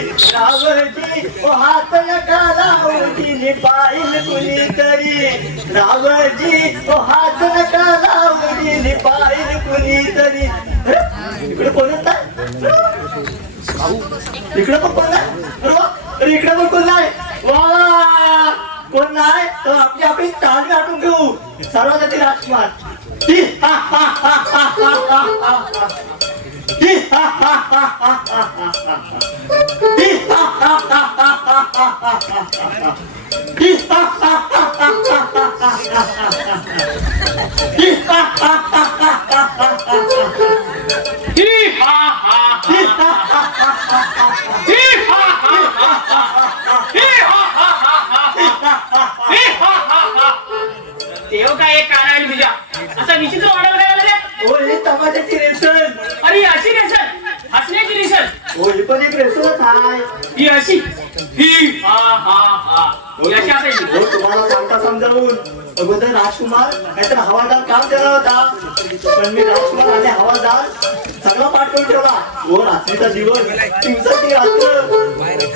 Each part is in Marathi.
रावजी ओ हात नका लावू दिली पाहिल कुणीतरी रावजी ओ हात नका लावू दिली पाहिल कुणीतरी इकडे कोण येत इकडे पण कोण नाही इकडे पण कोण नाही वा कोण नाही तर आपली आपली तालमी आटून घेऊ सर्वात राजकुमार देव काय एक कानाईल तुझ्या असा विचित्र वाढवला काय रे हो ही तमाशाची रेसल अरे अशी रेसल हसण्याची रेसल हो ही पण एक रेसलच आहे ही अशी ही हा हा हा ही अशी असायची हो तुम्हाला सांगता समजावून अगोदर राजकुमार नाहीतर हवालदार काम देणार होता पण मी राजकुमार आणि हवालदार सगळा पाठ करून ठेवला हो रात्रीचा दिवस दिवसाची रात्र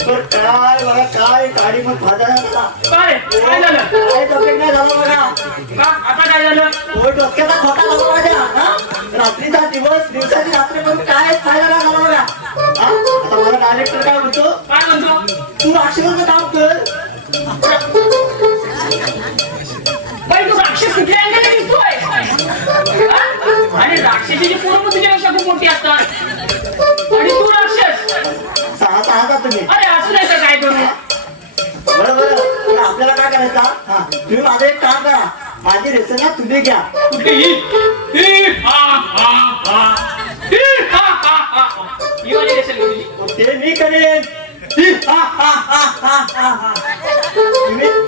पण काय बघा काय गाडी मग भाजायला झाला काय काय झालं काय डोक्यात नाही झाला बघा का आता काय झालं हो डोक्याचा खोटा झाला माझ्या रात्रीचा दिवस दिवसाची रात्र पण काय फायदा नाही झाला बघा आता मला डायरेक्टर काय म्हणतो काय म्हणतो तू राक्षसाचं काम कर बाई तू राक्षस कुठल्या अँगलने दिसतोय आणि राक्षसाची पूर्ण तुझ्यापेक्षा खूप मोठी असतात आणि तू राक्षस सहा तुम्ही अरे असं नाही तर काय करू बरं बरं आपल्याला काय करायचं तुम्ही माझं एक काम करा माझी रेसन ना तुम्ही घ्या कुठली ही वाली रेसल घेतली ते मी करेन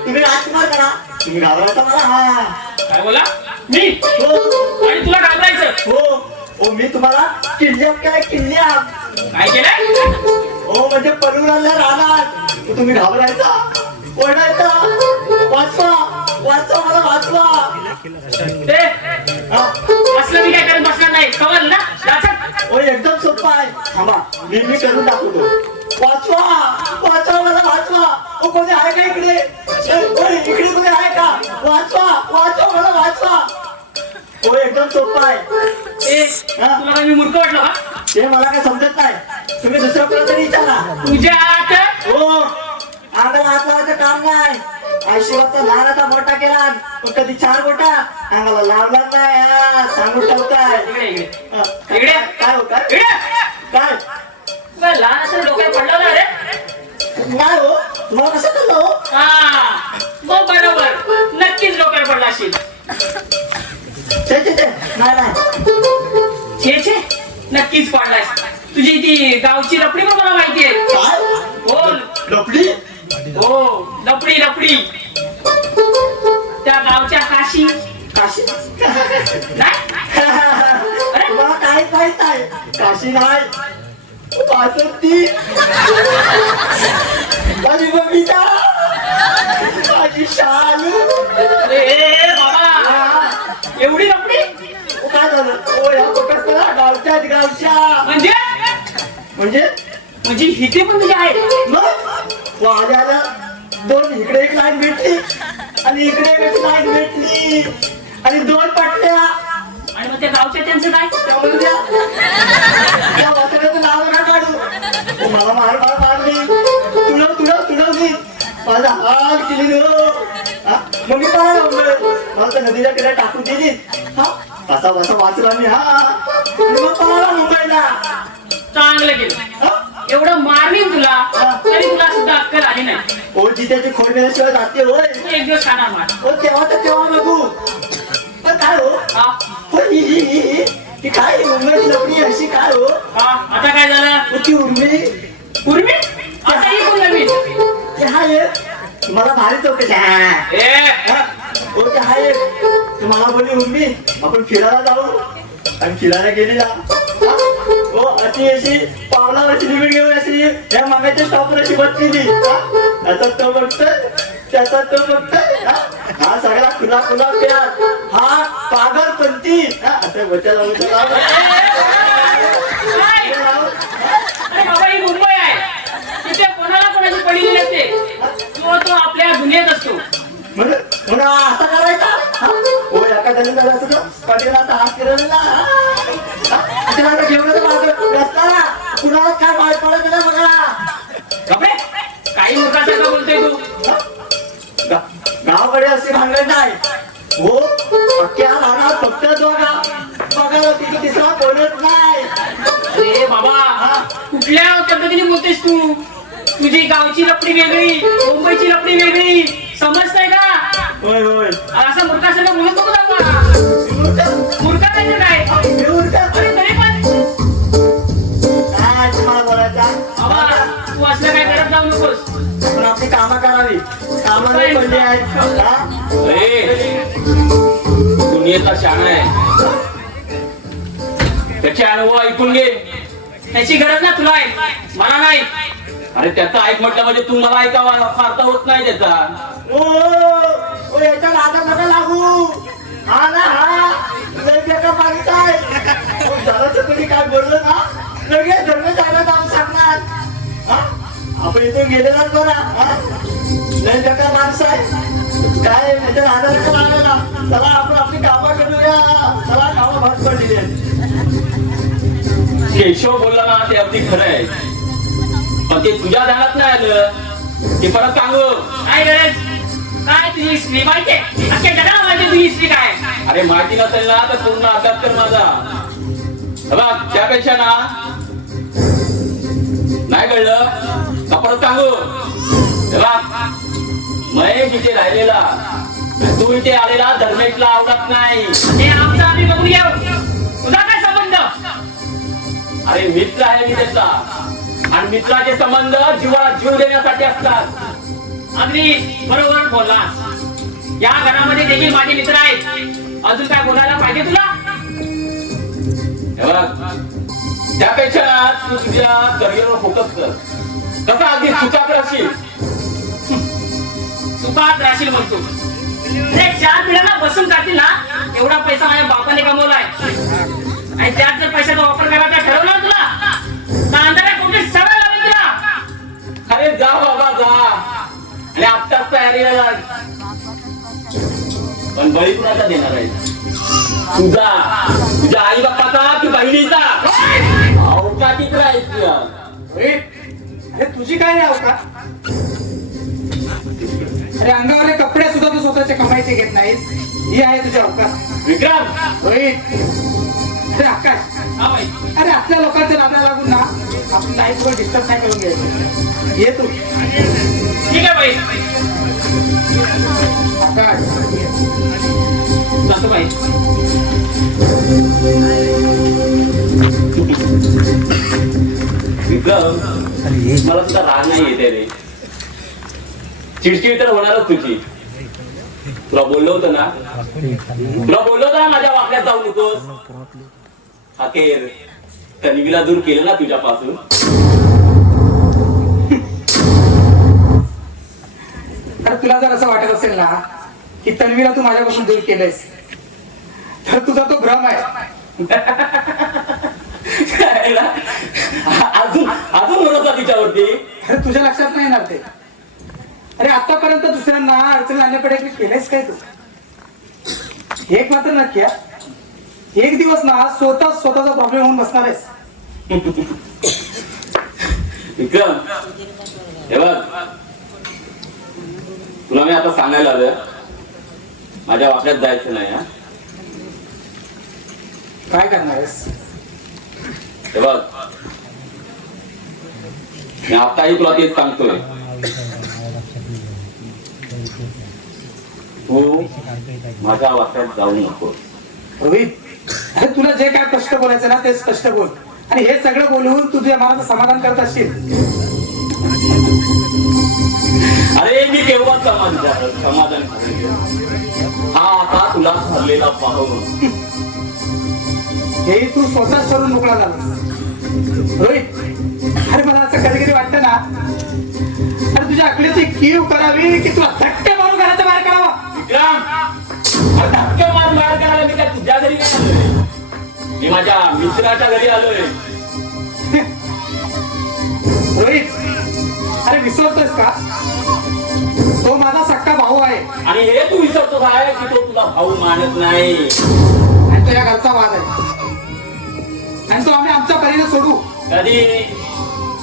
तुम्ही राजकुमार करा तुम्ही घाबरायचा मला हा काय बोला मी हो आणि तुला घाबरायचं हो हो मी तुम्हाला किडनॅप केलं किडनॅप काय केलंय हो म्हणजे पलूराला राहणार तुम्ही घाबरायचा ओरडायचा वाचवा वाचवा मला वाचवा ते असलं मी काय करत बसणार नाही कळलं ना जाचक हो एकदम सोपं आहे थांबा मी करून दाखवतो वाचवा वाचवा मला वाचवा ओ कोणी आहे का इकडे इकडे कोणी आहे का वाचवा वाचवा मला वाचवा हो एकदम सोपं आहे तुला काय मी मूर्ख वाटलं का ते मला काय समजत नाही तुम्ही दुसऱ्या कोणाला तरी विचारा तुझ्या हात हो अंगाला हात लावायचं काम नाही आशीर्वाद लहान आता मोठा केला पण कधी 4 बोटा अंगाला लावला नाही सांगून ठेवताय इकडे इकडे काय होत इकडे काय काय लहान असं डोक्यात पडलं ना रे नाही हो तुम्हाला कसं कळलं हो हा मग बरोबर नक्कीच डोक्यात पडला असेल छे नाही छे छे नक्कीच पडलाय तुझी ती गावची लपडी पण मला माहिती आहे काय हो लपडी हो लपडी लपडी त्या गावच्या काशी काशी नाही अरे तुम्हाला काहीच माहित नाही काशी नाही वासंती माझी बबिता माझी शालू ए बाबा एवढी लपडी काय झालं ओ या कोकणला गावच्या म्हणजे म्हणजे म्हणजे हिथे पण तुझे आहे मग वाड्याला 2 इकडे एक लाईन भेटली आणि इकडे एक लाईन भेटली आणि 2 पटल्या आणि मग त्या गावच्या त्यांचं काय तेवढं द्या त्या वासराचं नाव नका काढू मला मारली तुडवली माझा हाल केली मग मी काय मला तर नदीच्या किनाऱ्या टाकून दिली कसा वाचला मी आणि मग पळाला मुंबईला चांगलं केलं एवढं मारलीन तुला तरी तुला सुद्धा अक्कल आली नाही हो जिथे खोड गेल्याशिवाय जाते होय एक दिवस खाणार मार हो तेव्हा तर तेव्हा बघू पण काय हो हो ही काय मुंबईची लपडी अशी काय हो आता काय झालं ती उर्मी आता ही कोण नवीन ते हा एक तुम्हाला भारी चौकशी हो ते हा एक तुम्हाला बोलली उर्मी आपण फिरायला जाऊ आणि फिरायला गेलेला हो अशी अशी पावलावरची लिमिट घेऊन अशी या मागाच्या स्टॉपवर अशी बसलेली त्याचा तो बघतोय त्याचा तो बघतोय हा सगळा खुला प्यार हा पागलपंती असं बचायला बाबा ही मुंबई आहे पडलेली असते तो आपल्या दुनियेत असतो. म्हणून असा करायचा हो एखाद्याने झालं असं कडेला आता हात फिरवला घेऊन रस्ता कुणाला काय माल पडत नाही बघा. कपडे काही मूर्खासारखं बोलतोय तू. गावाकडे असे भांडण नाही हो अख्ख्या रानात फक्त बघा बघा तिथे तिसरा बोलत नाही. अरे बाबा कुठल्या पद्धतीने बोलतेस तू. तुझी गावची लपडी वेगळी मुंबईची लपडी वेगळी समजतंय का. होय होय असं मूर्खासारखं बोलत नको बाबा. मूर्खा काय काय अरे तरी पण काय तुम्हाला बोलायचा बाबा तू असलं काय करत जाऊ नकोस. पण आपली कामं करावी कामं नाही पडली आहेत दुनियेचा शाणा आहे त्याचे अनुभव ऐकून घे. त्याची गरज ना तुला आहे मला नाही. अरे त्याचा ऐक म्हटलं म्हणजे तू मला ऐकावा फारता होत नाही त्याचा. ओ याच्या नादात नका लागू हा ना हा लय बेकार माणूस आहे जरासं तुम्ही काय बोललो ना लगेच धर्म जायला जाऊन सांगणार हा आपण इथून गेलेलाच बरा हा लय बेकार माणूस आहे काय याच्या नादात नका लागायला. चला आपण आपली कामं करूया चला कामं भात पडलेली आहेत. केशव बोलला ना ते अगदी खरं आहे पण ते तुझ्या ध्यानात नाही आलं ते परत सांगू. काय गरज काय तुझी हिस्ट्री माहितीये अख्ख्या जगाला माहिती तुझी हिस्ट्री काय. अरे माहिती नसेल ना तर पूर्ण अभ्यास कर माझा. बघ त्यापेक्षा ना नाही कळलं का परत सांगू. महेश इथे राहिलेला तू इथे आलेला धर्मेशला आवडत नाही. ते आमचं आम्ही बघून घेऊ तुझा काय संबंध. अरे मित्र आहे मी त्याचा आणि मित्राचे संबंध जीवाला जीव देण्यासाठी असतात. अगदी बरोबर बोलला. या घरामध्ये देखील माझे मित्र आहेत अजून काय बोलायला पाहिजे तुला. त्यापेक्षा तू तुझ्या करिअरवर फोकस कर. कसा अगदी सुखात राहशील. सुखात राहशील म्हणतो. 4 पिढ्यांना बसून काढतील ना एवढा पैसा माझ्या बापाने कमवलाय आणि त्यात जर पैशाचा वापर करायचा ठरवला तुला तर कुठे सवय लावेल तुला. अरे जा बाबा जा आणि आत्ताच तयारीला लाग. पण बळी कुणाचा देणार आहे तुझा तुझ्या आई बाप्पाचा की बहिणीचा. अवकाटीत राहायचं. अरे तुझी काय नाही अवकात. अरे अंगावर कपडे सुद्धा तू स्वतःच्या कमाईचे घेत नाहीस ही आहे तुझी अवकात. विक्रम अरे आकाश अरे आपल्या लोकांच्या नादाला लागून ना आपली लाईफ वर डिस्टर्ब नाही करून घ्यायचं. ये तू ठीक आहे बाई. आकाश जातो बाई. विक्रम मला सुद्धा राग नाही येते रे. चिडचिड तर होणारच तुझी. तुला बोललो होतं ना माझ्या वाकड्यात जाऊ नकोस. अखेर तन्वीला दूर केलं ना तुझ्यापासून. तर तुला जर असं वाटत असेल ना की तन्वीला तू माझ्यापासून दूर केलंयस तर तुझा तो भ्रम आहे. अजून भरोसा तिच्यावरती. अरे तुझ्या लक्षात नाही येणार ते. अरे आतापर्यंत दुसऱ्यांना अडचणी आणण्याकडे केलंयस काय तू. एक मात्र नक्की एक दिवस ना स्वतःचा प्रॉब्लेम होऊन बसणार आहेस. विक्रम हे बघ तुला मी आता सांगायला आलं माझ्या वाकड्यात जायचं नाही. काय करणार आहेस. हे बघ मी आताही तुला तेच सांगतोय. तू माझ्या वाकड्यात जाऊ नको. रोहित अरे तुला जे काय स्पष्ट बोलायचं ना ते स्पष्ट बोल आणि हे सगळं बोलून तू तुझ्या मनाचं समाधान करत असशील. अरे मी केव्हा समाधान हा आता तुला ठरलेला पाहून हे तू स्वतःच करून मोकळा झाला. रोहित अरे मला असं कधी कधी वाटतं ना अरे तुझ्या अकलेची कीव करावी की तुला धक्के मारून घराच्या बाहेर काढावा. विक्रम धक्के मारून बाहेर करायला मी काय तुझ्या घरी नाही आलोय. मी माझ्या मित्राच्या घरी आलोय. रोहित अरे विसरतोयस का? तो माझा सक्का भाऊ आहे आणि हे तू विसरतो आहे की तो तुला भाऊ मानत नाही. आणि तो या घरचा वाद आहे आणि तो आम्ही आमच्या परीने सोडू. कधी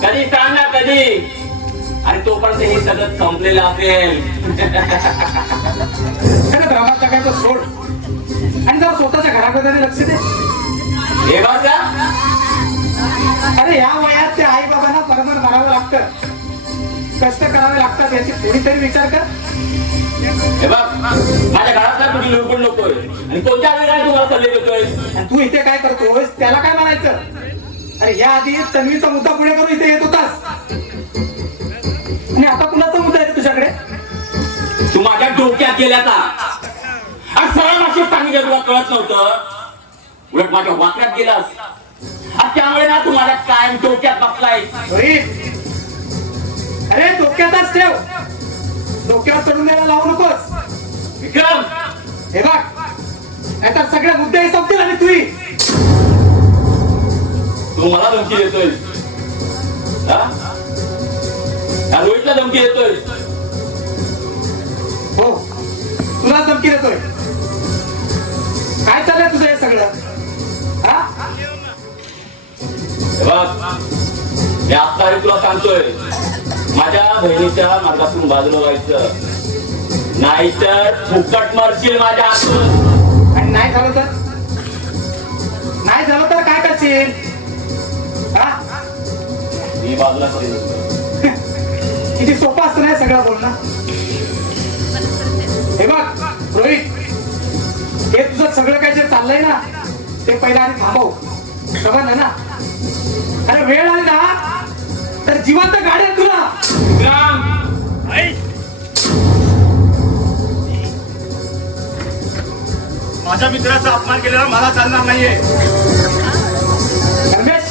कधी सांग ना कधी. आणि तोपर्यंत हे सगळं संपलेलं असेल. भ्रमात टाकायचं सोड आणि जरा स्वतःच्या घराकडे लक्ष दे. हे बघा अरे या वयात त्या आई बाबांना परमर मारावं लागतं, कष्ट करावे लागतात याची थोडी तरी विचार कर. हे बघ माझ्या घरातला कुठे लोकून नकोय आणि कोणत्या वेळेला तुम्हाला सल्ले देतोय. आणि तू इथे काय करतोस त्याला काय म्हणायचं? अरे या आधी तन्वीचा मुद्दा पुढे करून इथे येत होतास आणि आता कुणाचा मुद्दा आहे तुझ्याकडे? तू माझ्या डोक्यात गेल्याचा आणि सरळ भाषेत सांगितलं तुला कळत नव्हतं. उलट माझ्या वाक्यात गेलास आणि त्यामुळे ना तू माझ्या कायम डोक्यात बसलाय. अरे डोक्यातच ठेव, डोक्यावर चढून द्यायला लावू नकोस. विक्रम हे बघ नाहीतर सगळे मुद्दे संपतील आणि तू मला धमकी देतोय. रोहितला धमकी देतोय. हो तुला धमकी देतोय. काय चाललंय तुझं हे सगळं? मी आता तुला सांगतोय माझ्या बहिणीच्या मार्गातून बाजूला व्हायचं नाहीतर फुकट मरशील माझ्या हातून. आणि नाही झालं तर? नाही झालं तर काय करशील? मी बाजूला किती सोपं असतं नाही सगळं बोलणं. हे बघ रोहित, हे तुझं सगळं काही जे चाललंय ना ते पहिलं आधी थांबव. समजलं ना? अरे वेळ आली ना तर जिवंत गाडी आहे तुला. माझ्या मित्राचा अपमान केलेला मला चालणार नाहीये. रमेश,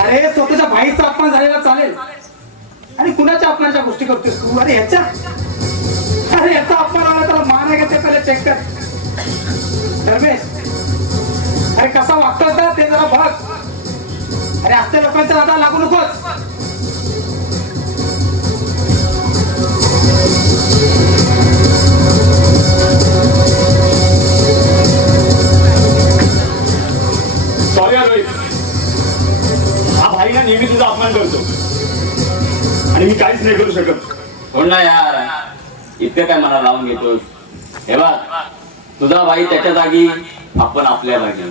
अरे स्वतःच्या भाईचा अपमान झालेला चालेल आणि कुणाच्या अपमानाच्या गोष्टी करतोस तू? अरे याचा अपमान आला त्याला मान आहे का ते पहिले चेक कर. रमेश, अरे कसा वागतोय तर ते जरा बघ. अरे आजच्या लोकांच्या नादाला लागू नकोस. सॉरी रोहित, हा भाई ना नेहमी तुझा अपमान करतो आणि मी काहीच नाही करू शकत. कोण ना यार इतकं काय मला लावून घेतोस. हे बघ तुझा भाई त्याच्या जागी आपण आपल्या जागी.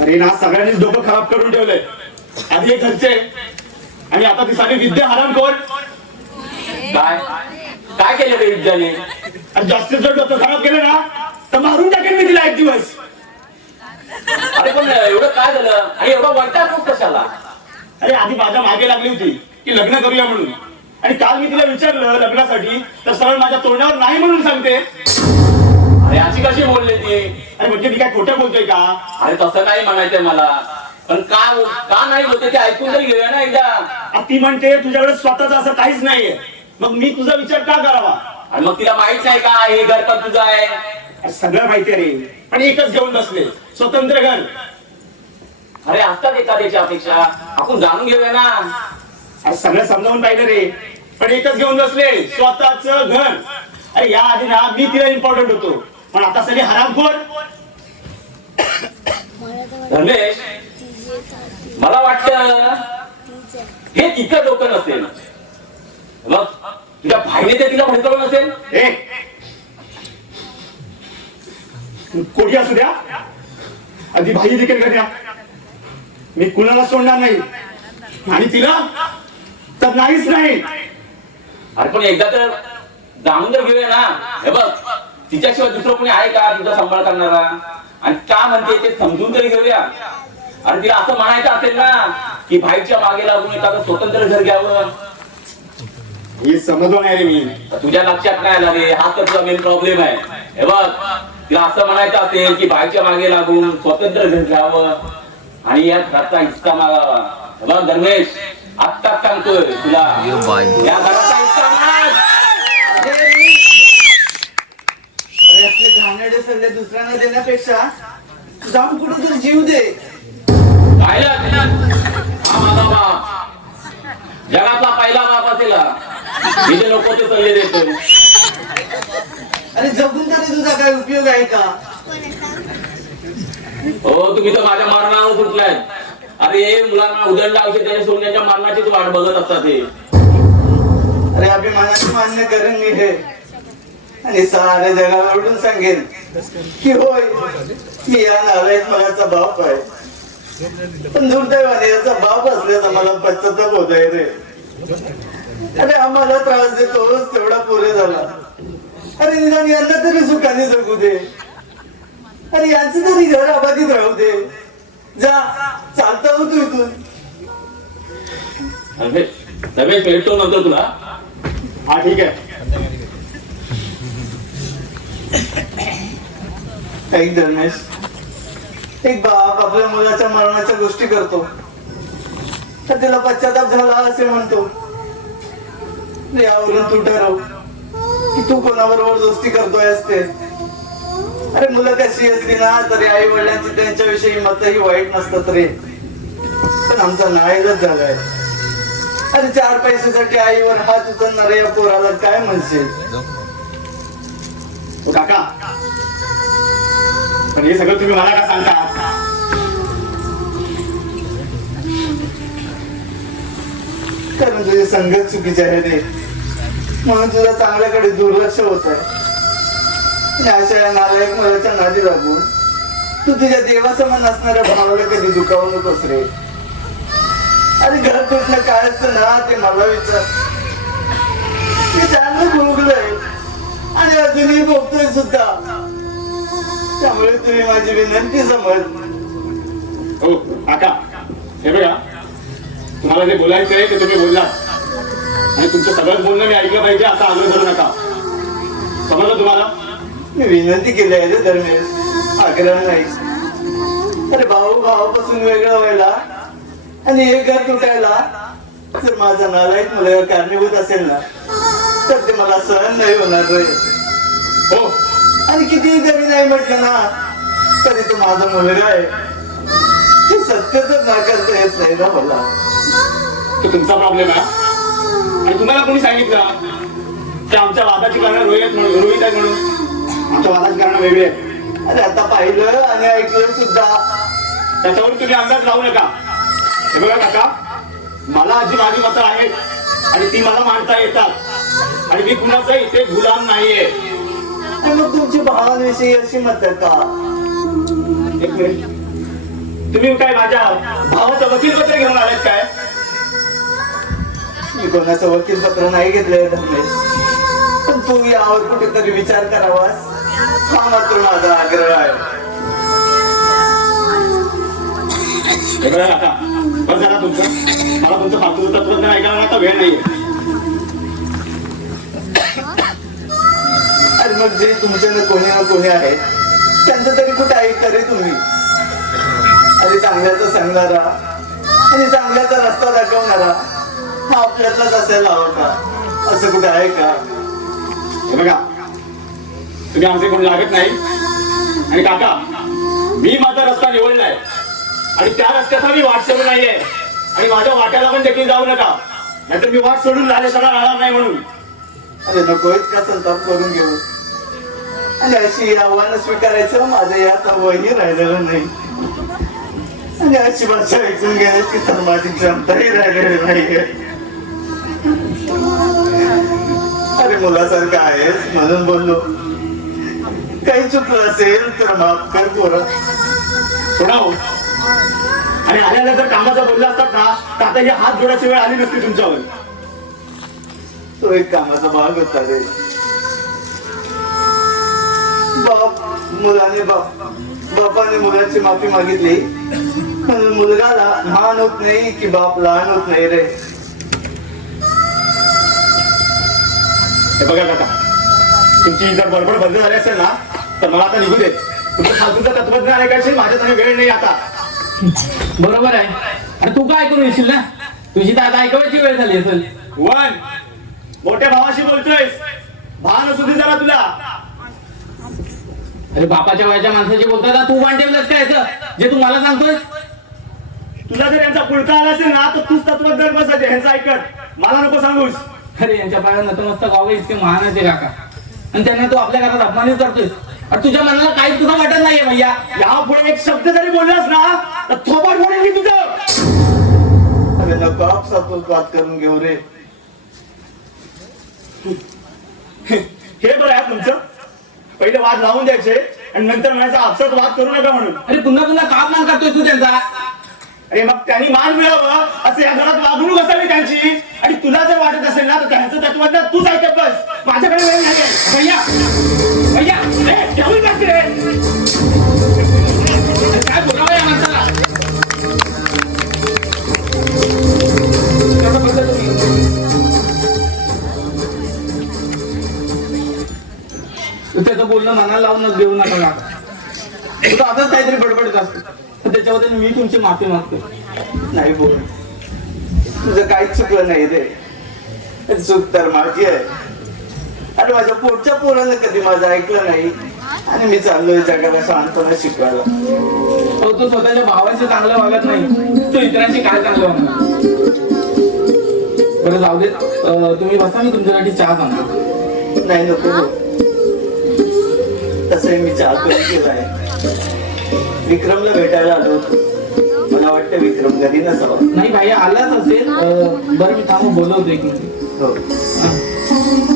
अरे ना सगळ्यांनीच डोकं खराब करून ठेवलंय. आधी हे घरचे आणि आता ती सारी विद्या हराम कोण. काय काय केलं रे विद्याने? आणि जास्तीत जास्त डोकं खराब केलं ना तर मारून टाकेल मी तिला एक दिवस. अरे पण एवढं काय झालं आणि एवढा वैताग कशाला? अरे आधी माझ्या मागे लागली होती की लग्न करूया म्हणून आणि काल मी तिला विचारलं लग्नासाठी तर सरळ माझ्या तोंडावर नाही म्हणून सांगते. अरे अशी कशी बोलले ती? अरे म्हणजे मी काय खोटं बोलतोय का? अरे तसं नाही म्हणायचंय मला, पण का नाही बोलते ते ऐकून तरी घेऊया ना एकदा. ती म्हणते तुझ्याकडे स्वतःच असं काहीच नाहीये, मग मी तुझा विचार का करावा? आणि मग तिला माहित नाही का हे घर पण तुझं आहे? सगळं माहिती रे, पण एकच घेऊन बसले स्वतंत्र घर. अरे असतात एखाद्याची अपेक्षा, आपण जाणून घेऊया ना. अरे सगळं समजावून पाहिलं रे, पण एकच घेऊन बसले स्वतःच घर. अरे या आधी ना मी तिला इम्पॉर्टंट होतो, पण आता सगळे हरामखोर. रमेश, मला वाटतं हे तिचं डोकं नसेल. मग तुझ्या भाईने ते तिला भडकवलं नसेल. कोणी असू द्या, आधी भाई देखील द्या. मी कुणाला सोडणार नाही आणि तिला तर नाहीच नाही. अरे पण एकदा तर जाणून तर घेऊया ना. हे बघ तिच्याशिवाय दुसरं कोणी आहे का तुझा सांभाळ करणारा? आणि का म्हणते ते समजून तरी घेऊया. आणि तिला असं म्हणायचं असेल ना की भाईच्या मागे लागून एखादं स्वतंत्र घर घ्यावं. हे समजलं नाही रे मी. तुझ्या लक्षात नाही आला रे, हा तर तुझा मेन प्रॉब्लेम आहे. हे बघ तिला असं म्हणायचं असेल की भाईच्या मागे लागून स्वतंत्र घर घ्यावं आणि या घराचा हिस्सा मागावा. हे बघ धर्मेश, आत्ताच सांगतोय तुला, या घराचा हिस्सा माग. अरे आपले घाणेरडे सल्ले दुसऱ्यांना देण्यापेक्षा जाऊन कुठे तरी जीव दे. पाहिलं? हा माझा बाप जगातला पहिला बाप असेल हा. मी जे नको ते सल्ले देतो. अरे जगून तरी तुझा काय उपयोग आहे का? हो तुम्ही तर माझ्या मरणावर सुटलाय. अरे मुलांना उदंड औषध देणे सोडून त्यांच्या मरणाचीच वाट बघत असतात हे. अरे अभिमानाने मान्य करेन मी हे आणि साऱ्या जगाला उडून सांगेन की होय मी या नालायक मुलाचा बाप आहे. पण दुर्दैवाने याचा बाप असल्याचा मला पश्चाताप होत आहे रे. अरे आम्हाला त्रास देतोस तेवढा पुरे झाला. अरे निदान यांना तरी सुखाने जगू दे. अरे यांचं तरी घर आबादीत राहू दे. जा चालता हो तू इथून. रमेश भेटतो नंतर तुला. हा ठीक आहे. ऐक धर्मेश, एक बाप आपल्या मुलाच्या मरणाच्या गोष्टी करतो तर त्याला पश्चाताप झाला असे म्हणतो. यावरून तू ठरव की तू कोणाबरोबर दोस्ती करतोय असते. अरे मुलं कशी असली ना तरी आई वडिलांची त्यांच्याविषयी मतही वाईट नसतात रे. पण आमचा नाईलाज झालाय. अरे 4 पैशासाठी आईवर हात उचलणाऱ्या या पोराला काय म्हणशील? ओ काका, पण हे सगळं तुम्ही मला का सांगता? कारण तुझी संगत चुकीची आहे रे. म्हणून तुझ्या चांगल्याकडे दुर्लक्ष होत आहे. अशा या नालायक मुलाच्या नादी लागून तू तुझ्या देवासमान असणाऱ्या भावाला कधी दुखावू नकोस रे. अरे घर तुटलं काय असतं ना ते मला विचार. मी त्यांना भोगलंय आणि अजूनही भोगतोय सुद्धा. त्यामुळे तुम्ही माझी विनंती समज. हो काका, हे बघा, तुम्हाला जे बोलायचं आहे ते तुम्ही बोलला आणि तुमचं सगळं बोलणं मी ऐकलं पाहिजे असा आग्रह धरू नका. समजलं तुम्हाला? मी विनंती केली आहे रे धर्मेश, आग्रह नाही. अरे भाऊ भावापासून वेगळं व्हायला आणि एक घर तुटायला जर माझा नालायक मुलगा कारणीभूत असेल ना तर ते मला सहन नाही होणार रे. हो, आणि कितीही जरी नाही म्हटलं ना तरी तो माझा मुलगा आहे. हे सत्य तर नाकारता येत नाही ना मला. तो तुमचा प्रॉब्लेम आहे. आणि तुम्हाला कोणी सांगितलं की आमच्या वादाची कारण रोहित आहे म्हणून? आमच्या वादाची कारण वेगळी आहे. अरे आता पाहिलं आणि ऐकलं सुद्धा. त्याच्यावर तुम्ही अंदाज लावू नका. हे बघा काका, मला आजी माझी मतं आहेत आणि ती मला मांडता येतात आणि मी कुणाचा इथे गुलाम नाहीये. आणि मग तुमची भावांविषयी अशी मत का? एक मिनिट, तुम्ही काय माझ्या भावाचं वकीलपत्र घेऊन आलेत काय? मी कोणाचं वकीलपत्र नाही घेतलंय धर्मेश. पण तू यावर कुठेतरी विचार करावास हा मात्र माझा आग्रह आहे. हे बघा काका, बस झाला तुमचं. मला तुमचं फालतू तत्वज्ञान ऐकायला आता वेळ नाहीये. आणि मग जे तुमच्याकडे कोणी ना कोणी आहे त्यांचं तरी कुठे ऐकता रे तुम्ही? अरे चांगल्याचा सांगणारा आणि चांगल्याचा रस्ता दाखवणारा हा आपल्यातलाच असायला हवा का? असं कुठे आहे का? हे बघा, तुम्ही आमचे कोण लागत नाही. आणि काका, मी माझा रस्ता निवडलाय आणि त्या रस्त्याचा मी वाट सोडून नाहीये. आणि माझ्या वाट्याला पण देखील जाऊ नका, नाहीतर मी वाट सोडून राहणार नाही म्हणून. अरे नको इतका संताप करून घेऊ. आणि अशी आव्हानं स्वीकारायचं माझं यात वयही राहिलेलं नाही. आणि अशी भाषा ऐकून घेण्याची तर माझी क्षमताही राहिलेली नाहीये. अरे मुलासारखं आहेस म्हणून बोललो. काही चुकलं असेल तर माफ कर पोरा. सोडा हो. आणि आल्याला जर कामाचा बोलला असतात ना तर आता ही हात जोडायची वेळ आली नसती तुमच्यावर. तो एक कामाचा भाग होता रे. बापाने मुलाची माफी मागितली म्हणून मुलगा लहान होत नाही की बाप लहान होत नाही रे. हे बघा काका, तुमची जर बडबड बंद झाली असेल ना तर मला आता निघू दे. तुमचं फालतूचं तत्वज्ञान ऐकायचे माझ्यासाठी वेळ नाही आता. बरोबर आहे. अरे तू काय करू येशील ना? तुझी तर आता ऐकवायची वेळ झाली असेल. वन, मोठ्या भावाशी बोलतोयस, भान असू दे जरा तुला. अरे बापाच्या वयाच्या माणसाची बोलताना तू वाण ठेवलंस काय याचं जे तू मला सांगतोय? तुला जर यांचा पुळका आला असेल ना तर तूच तत्वज्ञ बसायचे ह्यांचं ऐकत मला नको सांगूस. अरे यांच्या पायात नतमस्तक व्हावं इतके महान आहे ते काका, आणि त्यांना तू आपल्या घरात अपमानित करतोय. अरे तुझ्या मनाला काही तुझं वाटत नाहीये भैया. यापुढे एक शब्द जरी बोललास ना तर थोपाट बोलेल मी तुझं. अरे नको आपसातून बात करून घेऊ रे. हे बरं आहे तुमचं, पहिले वाद लावून द्यायचे आणि नंतर म्हणायचा आपसात वाद करू नका म्हणून. अरे पुन्हा पुन्हा का अपमान करतोय तू त्यांचा? अरे मग त्यांनी मान मिळावं असं या घरात वागणूक असावी त्यांची. आणि तुला जर वाटत असेल ना तर त्यांचं तत्वज्ञ तूच ऐकत बस, माझ्याकडे वेळ नाही. भैया भैया ए, ठेवून बस रे. काय बोलावं या माणसाला? कसं बोलता तुम्ही? तू त्याचं बोलणं मनाला लावूनच देऊ नका काका. तू तर आताच काहीतरी बडबडत असतो, तर त्याच्याबद्दल मी तुमची माफी मागतो. नाही बोल, तुझं काहीच चुकलं नाही रे. चूक तर माझी आहे. अरे माझ्या पोटच्या पोरानं कधी माझं ऐकलं नाही आणि मी चाललोय जगाला शांतपणे शिकवायला. तो स्वतःच्या भावाशी चांगलं वागत नाही, तो इतरांशी काय चांगलं वागणार. बरं जाऊ दे, तुम्ही बसा, मी तुमच्यासाठी चहा सांगतो. नाही नको, तसंही मी चहा पिऊन केलाय. विक्रमला भेटायला आलो होतो, मला वाटतं विक्रम घरी नसावा. नाही भाई आलाच असेल. बरं मी थांबून बोलवतो एक मिनिट. हो.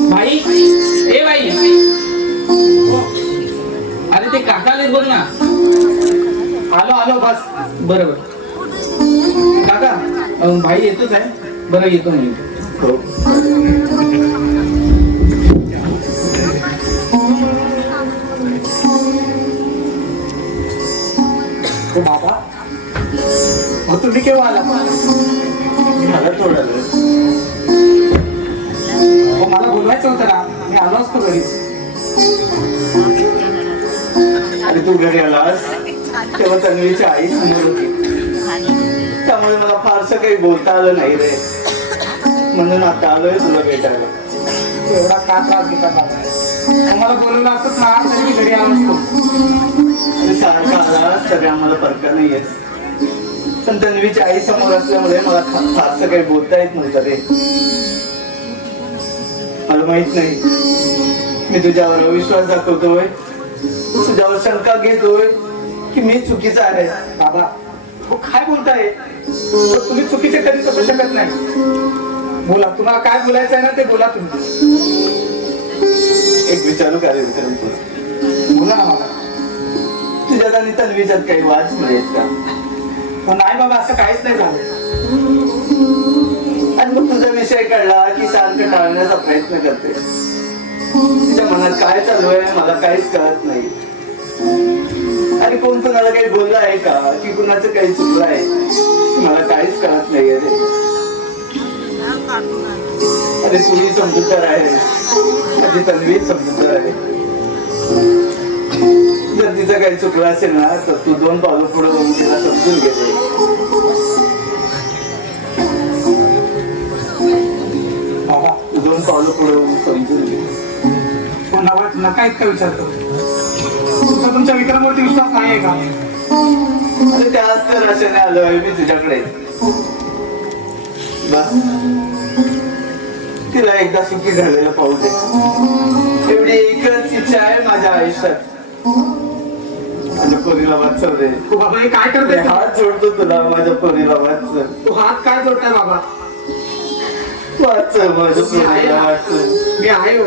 भाई ए भाई, अरे ते काकालेच बोल ना. आलो आलो बस. बरोबर काका, भाई येतोच आहे. बरं येतो मी. हो. हो बाबा, हो तुम्ही केव्हा आला? मला थोडा वेळ. हो मला बोलवायचं होतं ना, मी आलो असतो घरी. आणि तू घरी आलास तेव्हा तन्वीची आई समोर होती, त्यामुळे मला फारसं काही बोलता आलं नाही रे. म्हणून आता आलोय तुला भेटायला. एवढा का त्रास घेता बाबा? तुम्हाला बोलवलं असत ना तरी मी घरी आलो असतो. आणि सारखा आलास तरी आम्हाला फरक नाही येत. पण तन्वीची आई समोर असल्यामुळे मला फारसं काही बोलता येत नव्हतं रे. मला माहित नाही मी तुझ्यावर अविश्वास दाखवतोय, तुझ्यावर शंका घेतोय की मी चुकीचा आहे. बाबा हो काय बोलताय? तुम्ही चुकीचे कधी करू शकत नाही. बोला, तुम्हाला काय बोलायचं आहे ना ते बोला तुम्ही. एक विचारू का रे विक्रम तुला? बोला ना मला. तुझ्यात आणि तन्वीच्यात काही वाद नाहीत का? हो नाही बाबा, असं काहीच नाही झालं. आणि मग तुझा विषय कळला की सारखं टाळण्याचा प्रयत्न करते. तिच्या मनात काय चालू आहे मला काहीच कळत नाही. आणि कोण कुणाला काही बोललं आहे का की कुणाचं काही चुकलं आहे मला काहीच कळत नाहीये रे. अरे तुम्ही समजूतदार आहे, माझी तन्वी समजूतदार आहे. जर तिचं काही चुकलं असेल ना तर तू 2 पावलं पुढे जाऊन तिला समजून घेते. बाबा 2 पावलं पुढे जाऊन समजून घे. कोणावर नका इतका विचारतो. तुमच्या विक्रमावरती विश्वास नाही आहे का? अरे त्याच तर आशेने आलोय मी तुझ्याकडे. बस तिला एकदा सुखी झालेलं पाहू दे, एवढी एकच इच्छा आहे माझ्या आयुष्यात. माझ्या पोरीला वाचव रे. तू बाबा हे काय करते? हात जोडतो तुला, माझ्या पोरीला वाचव. तू हात काय जोडताय बाबा? वाचव माझ्या पोरीला वाचव. मी आहे हो.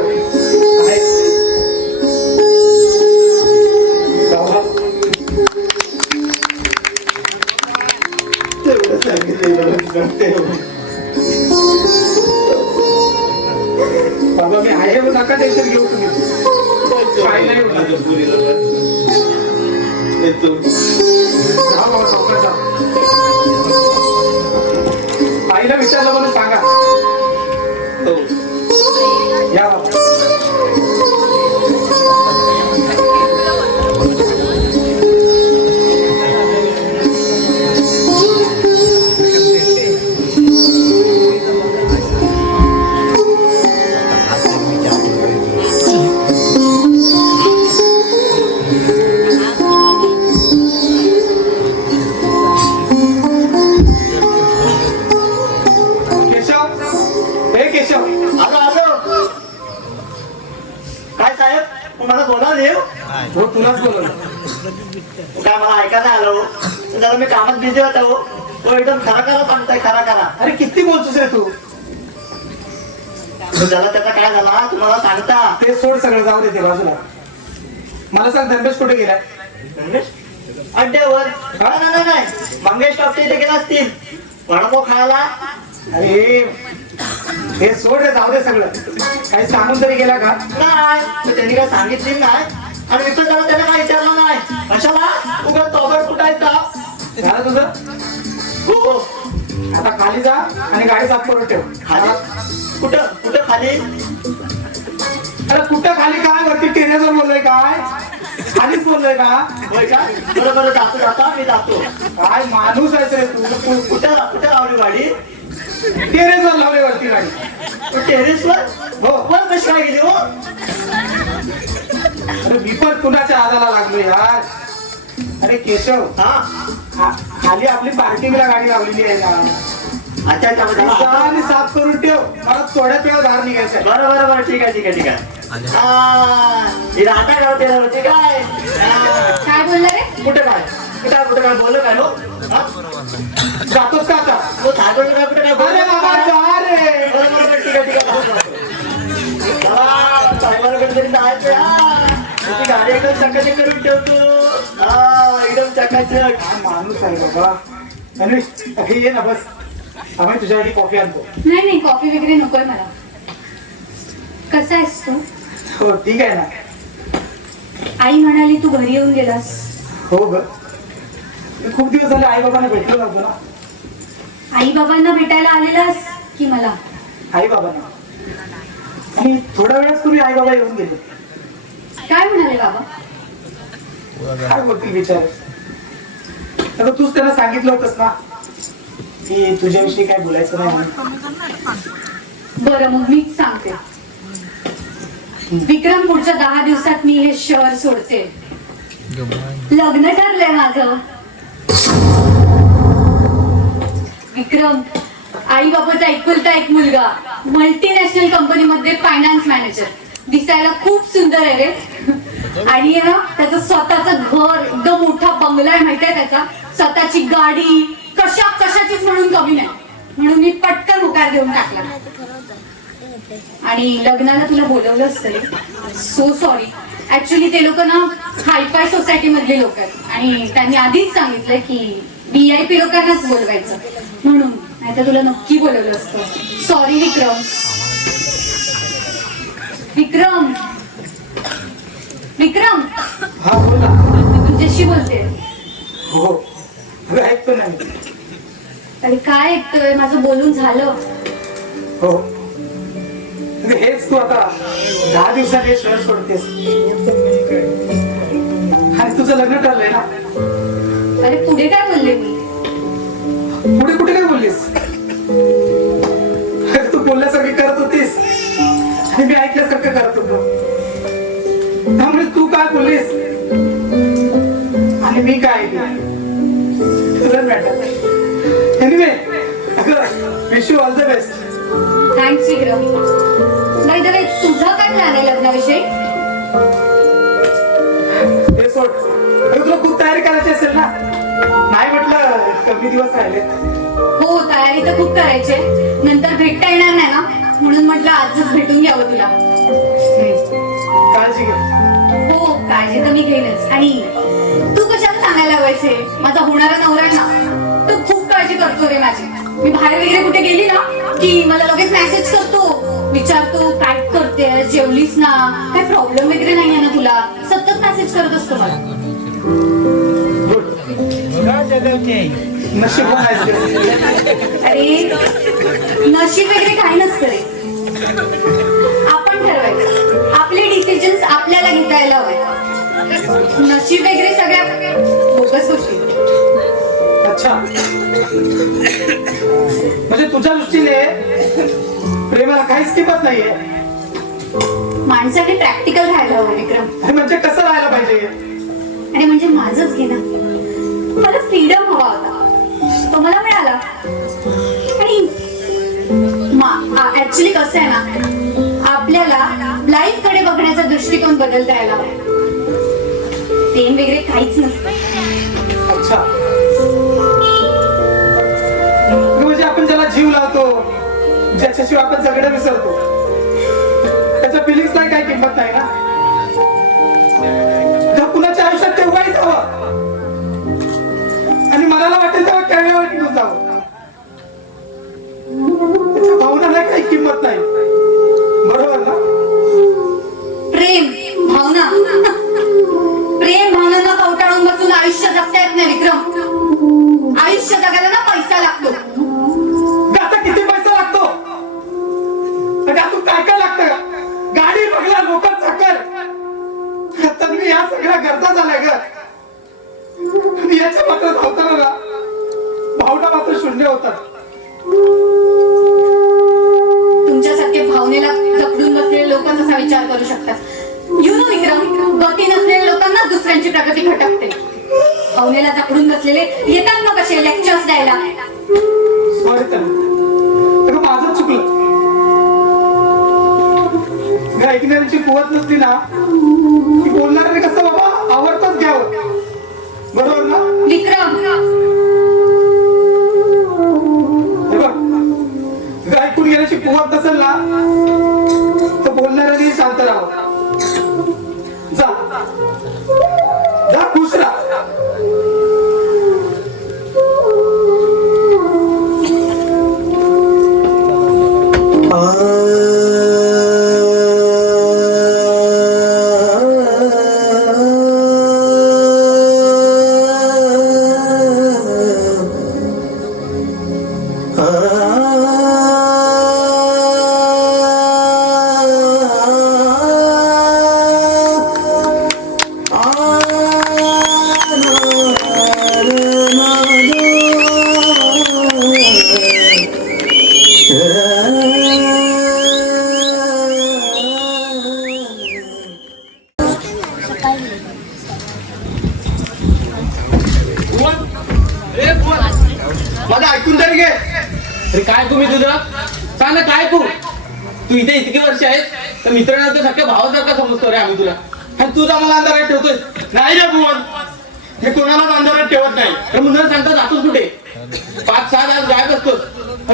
तेवढं सांगितलेलं बाबा मी आहे, नका टेन्शन घेऊ तुम्ही. काय नाही होणार. माझ्या पोरीला वाचव. येतो जा बाबा सावकाश जा. आईला विचारलं म्हणून सांगा. हो. या बाबा. मला देव हो तुलाच बोलवलं. काय मला ऐकायला आलो जरा मी कामात बिझी होता हो. तो एकदम खरा खरा सांगताय खरा खरा. अरे किती बोलतोस रे तू. झाला त्याचा काय झाला तुम्हाला सांगता. ते सोड सगळं, जाऊ दे ते बाजूला. मला सांग धर्मेश कुठे गेलाय. अड्ड्यावर नाही मंगेश टॉपच्या इथे गेला असतील वडापाव खायला. अरे हे सोड रे, जाऊ दे सगळं. काही सांगून तरी गेला का. नाही त्यांनी काय सांगितली नाही आणि मी पण त्याला त्याला काय विचारलं नाही. कशाला उगा तोबड कुठायचा. झालं तुझं. हो आता खाली जा आणि गाडी साफ करून ठेव. खाली कुठं कुठं खाली. अरे कुठं खाली काय, वरती टेरेसवर बोललोय काय, खालीच बोललोय का. होय का बरं बरं जातो जाता मी जातो. काय माणूस आहेस रे तू. कुठे कुठे लावली गाडी. टेरेसवर लावले वरती गाडी. टेरेसवर हो. पण कशी काय गेली हो. अरे मी पण कुणाच्या आधाला लागलो यार. अरे केशव, खाली आपली पार्किंगला गाडी लावलेली आहे ना. अच्छा अच्छा जा आणि साफ करून ठेव. मला थोड्याच वेळा बाहेर निघायचं. बरं बरं बरं ठीक आहे ठीक आहे ठीक आहे. ही राहता गावते होती काय. काय बोलला रे. कुठे काय कुठे काय बोललं काय हो. जातोस का आता. तो थांबून काय कुठे काय अरे बाबा जा रे. बरं बरं ठीक आहे ठीक आहे. चांगला कधीतरी जायचं यार. तुझी गाडी एकदम चकाचक करून ठेवतो. एकदम चकाचक. काय माणूस आहे बाबा. अरे हे ये ना बस. आम्ही तुझ्यासाठी कॉफी आणतो. नाही नाही कॉफी वगैरे नकोय मला. कसा आहेस तू. हो ठीक आहे ना. आई म्हणाली तू घरी येऊन गेलास. हो ग, खूप दिवस झाले आई बाबांना भेटलो नव्हतो ना. आई बाबांना भेटायला आलेलास की मला. आई बाबांना. आणि थोड्या वेळाच तुम्ही आई बाबा येऊन गेले. काय म्हणाले बाबा. काय बोलतील विचार. आता तूच त्यांना सांगितलं होतंस ना की तुझ्याविषयी काय बोलायचं नाही म्हणून. बरं मग मीच सांगते. विक्रम पुढच्या 10 दिवसात मी हे शहर सोडते. लग्न ठरलंय माझं. विक्रम आई बाबाचा एकुलता एक मुलगा, मल्टीनॅशनल कंपनीमध्ये फायनान्स मॅनेजर. दिसायला खूप सुंदर आहे रे. आणि ना त्याचं स्वतःचं घर, एकदम मोठा बंगला आहे माहितीये त्याचा. स्वतःची गाडी, कशाचीच म्हणून कमी नाही. म्हणून मी पटकन होकार देऊन टाकला. आणि लग्नाला तुला बोलवलंच तरी सो सॉरी. ऍक्च्युली ते लोक ना हायफाय सोसायटी मधले लोक आहेत आणि त्यांनी आधीच सांगितलं की VIP लोकांनाच बोलवायचं म्हणून. नाहीतर तुला नक्की बोलवलं असतं. सॉरी विक्रम. विक्रम विक्रम हा बोल ना. तुझ्याशी बोलते. हो अगं ऐकतो नाही. अरे काय ऐकतोय. माझं बोलून झालं. हो हेच तू आता 10 दिवसात हे शहर सोडतेस आणि तुझं लग्न ठरलंय ना. अरे पुढे काय बोलले मी. पुढे कुठे काय बोललीस. तू बोलल्यासारखी करत होतीस आणि मी ऐकल्यासारखं करत होतो. त्यामुळे तू काय बोललीस आणि मी काय ऐकलं तुला matter. Anyway wish you all the best. Thanks Vikram. By the way तुझं काय प्लॅन आहे लग्नाविषयी. ते सोड. तुला खूप तयारी करायची असेल ना. नाही म्हटलं कमी दिवस राहिले. हो तयारी तर खूप करायची आहे. नंतर भेटता येणार नाही ना म्हणून म्हटलं आजच भेटून घ्यावं तुला. काळजी घे. हो काळजी तर मी घेईनच. आणि तू कशाला सांगायला हवायचे. माझा होणारा नवरा आहे ना तो खूप काळजी करतो रे माझी. मी बाहेर वगैरे कुठे गेली ना की मला लगेच मेसेज करतो, विचारतो काय करते, जेवलीस ना, काय प्रॉब्लेम वगैरे नाहीये ना तुला. सतत मेसेज करत असतो मला. नशीब अरे नशीब वगैरे काही नसतं रे. आपण ठरवायचं. आपले डिसिजन्स आपल्याला घेता यायला हवे. नशीब वगैरे सगळ्या बोगस गोष्टी. अच्छा म्हणजे तुझ्या दृष्टीने प्रेमाला काहीच किंमत नाहीये. माणसाने प्रॅक्टिकल राहायला हवं विक्रम. म्हणजे कसं राहायला पाहिजे. आणि म्हणजे माझंच घे ना. मला फ्रीडम हवा होता तो मला मिळाला. आणि ऍक्च्युली कसं आहे ना आपल्याला लाईफ कडे बघण्याचा दृष्टिकोन बदलता यायला हवा. प्रेम वगैरे काहीच नसतं. अच्छा, म्हणजे आपण ज्याला जीव लावतो, ज्याच्याशिवाय आपण जगणं विसरतो, त्याच्या फिलिंग्स नाही काही किंमत नाही ना. जेव्हा कुणाच्या आयुष्यात तेव्हाही जावं आणि मनाला वाटेल तेव्हा कॅमेऱ्यावर निघून जावं, त्याच्या भावनाला काही किंमत नाही. बरोबर ना? प्रेम भावना प्रेम भावनांना कवटाळून बसून आयुष्य जगता येत नाही विक्रम. आयुष्य जगायला ना पैसा लागतो. आता किती पैसा लागतो? अजून काय काय लागतं? गाडी, बंगला, लोकं, चाकर, तर मी या सगळ्या गरजा झाल्या ग. आणि याच्या मात्र धावताना ना भावना मात्र शून्य होतात. तुमच्यासारखे भावनेला जपडून बसलेले लोक असा विचार करू शकतात. यु नो विक्रम, गती नसलेल्या लोकांना दुसऱ्यांची प्रगती खटकते. भावनेला जपडून बसलेले येतात मग कसे लेक्चर्स द्यायला. सॉरी तर माझं चुकलं. ऐकणाऱ्यांची कुवत नसली ना की बोलणाऱ्याने कसं बाबा आवडतच घ्यावं. बरोबर ना विक्रम? हे बघ, ऐकून घेण्याची कुवत नसेल ना तर बोलणाऱ्याने शांत राहावं. जा जा, खुश राहा. माझं ऐकून तरी घे. अरे काय तुम्ही तुझं सांग ना, काय तू इथे इतकी वर्ष आहेस तर मित्रांना तर सख्या भावासारखा समजतो रे आम्ही तुला. आणि तुझा मला अंधारात ठेवतोय. नाही रे भुवन, हे कोणाला अंधारात ठेवत नाही. अरे मुलं सांगता जातोस कुठे? 5-6 तास गायब असतोस,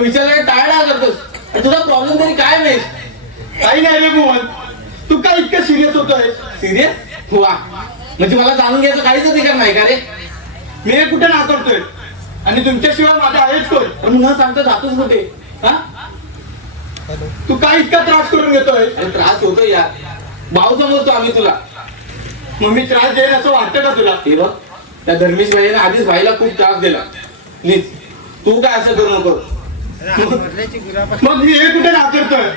विचारायला टाळा करतोस. आणि तुझा प्रॉब्लेम तरी काय माहित? काही नाही रे भुवन, तू काय इतकं सिरियस होतोय? सिरियस? वा, म्हणजे मला जाणून घ्यायचं काहीच अधिकार नाही का रे? मी हे कुठे नाकारतोय आणि तुमच्याशिवाय माझा आहेच कोण? पण न सांगता जातोस कुठे? हा, तू काय इतका त्रास करून घेतोय? अरे त्रास होतोय यार, भाऊ समजतो आम्ही तुला. मग मी त्रास देईन असं वाटतं का तुला? हे बघ, त्या धर्मेश भाईने आधीच भाईला खूप त्रास दिला. प्लीज तू काय असं करू नको. मग मी हे कुठे नाकारतोय?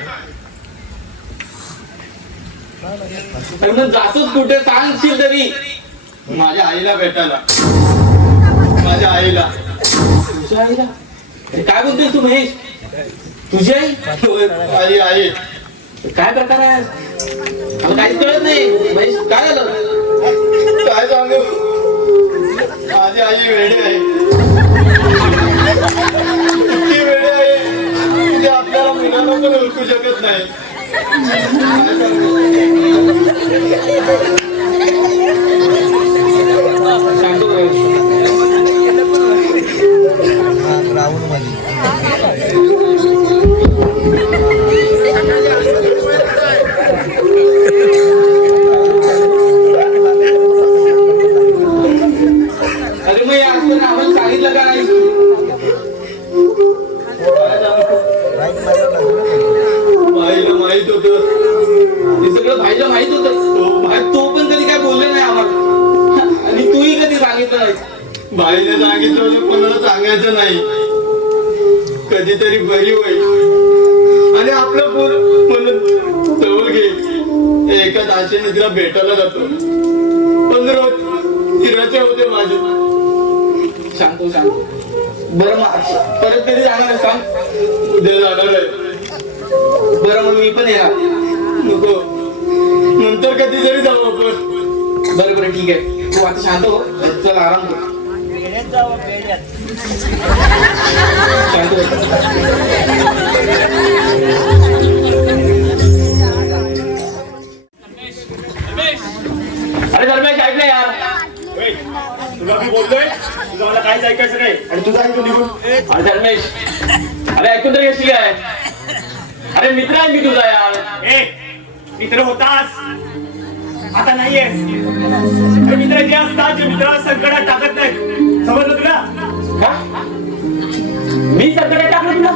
अरे मग जातोस कुठे सांगशील तरी. माझ्या आईला भेटायला. माझ्या आईला. तुझ्या आईला? अरे काय बोलतोय तू महेश? तुझी आई? आई आई काय प्रकार आहे? मला काहीच कळत नाही. महेश काय झालं? काय सांगू, माझी आई वेडी आहे. इतकी वेडी आहे की आपल्याला मुलांना पण ओळखू शकत नाही. सांगतो महेश. अरे मग यार आपण सांगितलं का नाही? आईला माहित होत, हे सगळं भाईला माहित होतं. तो पण कधी काय बोलले नाही आम्हाला. आणि तूही कधी सांगितलं नाही. बाईने सांगितलं होतं कोणाला सांगायचं नाही. कधीतरी बरी होईल आणि आपलं पोर म्हणून जवळ घे. एका दाशीने तिला भेटायला जातो, पण रोज हिराचे होते माझे. सांगतो. बरं मग परत कधी जाणार सांग? उद्या जाणार आहे. बरं मग मी पण येणार. नको, नंतर कधीतरी जाऊ आपण. बरं ठीक आहे. तू आता शांत हो, चल आराम कर. शांत हो. अरे धर्मेश ऐकलं यार, मित्र आहे मी तुझा यार. मित्र होतास आता नाहीयेस. मित्र जे असतात जे मित्राला संकटात टाकत नाही. समजलं तुला? का? मी संकटात टाकलं तुला?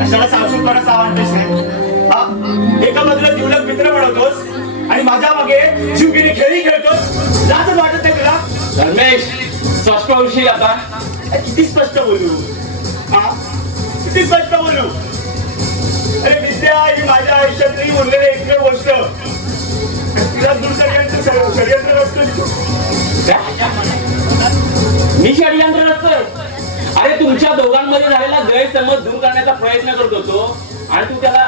कशाला सासूपणा सावंतच नाही. एका बाजूला जीवलग मित्र बनवतोस आणि माझ्या मागे जीवगिरी खेळी खेळतोस. लाजच वाटत नाही तुला? धर्मेश स्पष्ट होशील आता. किती स्पष्ट बोलू? किती स्पष्ट बोलू? अरे विद्या ही माझ्या आयुष्यातली उरलेली एक गोष्ट. तिला दूर षडयंत्र नसतं. मी षडयंत्र नसतोय. अरे तुमच्या दोघांमध्ये झालेला गैरसमज दूर करण्याचा प्रयत्न करत होतो आणि तू त्याला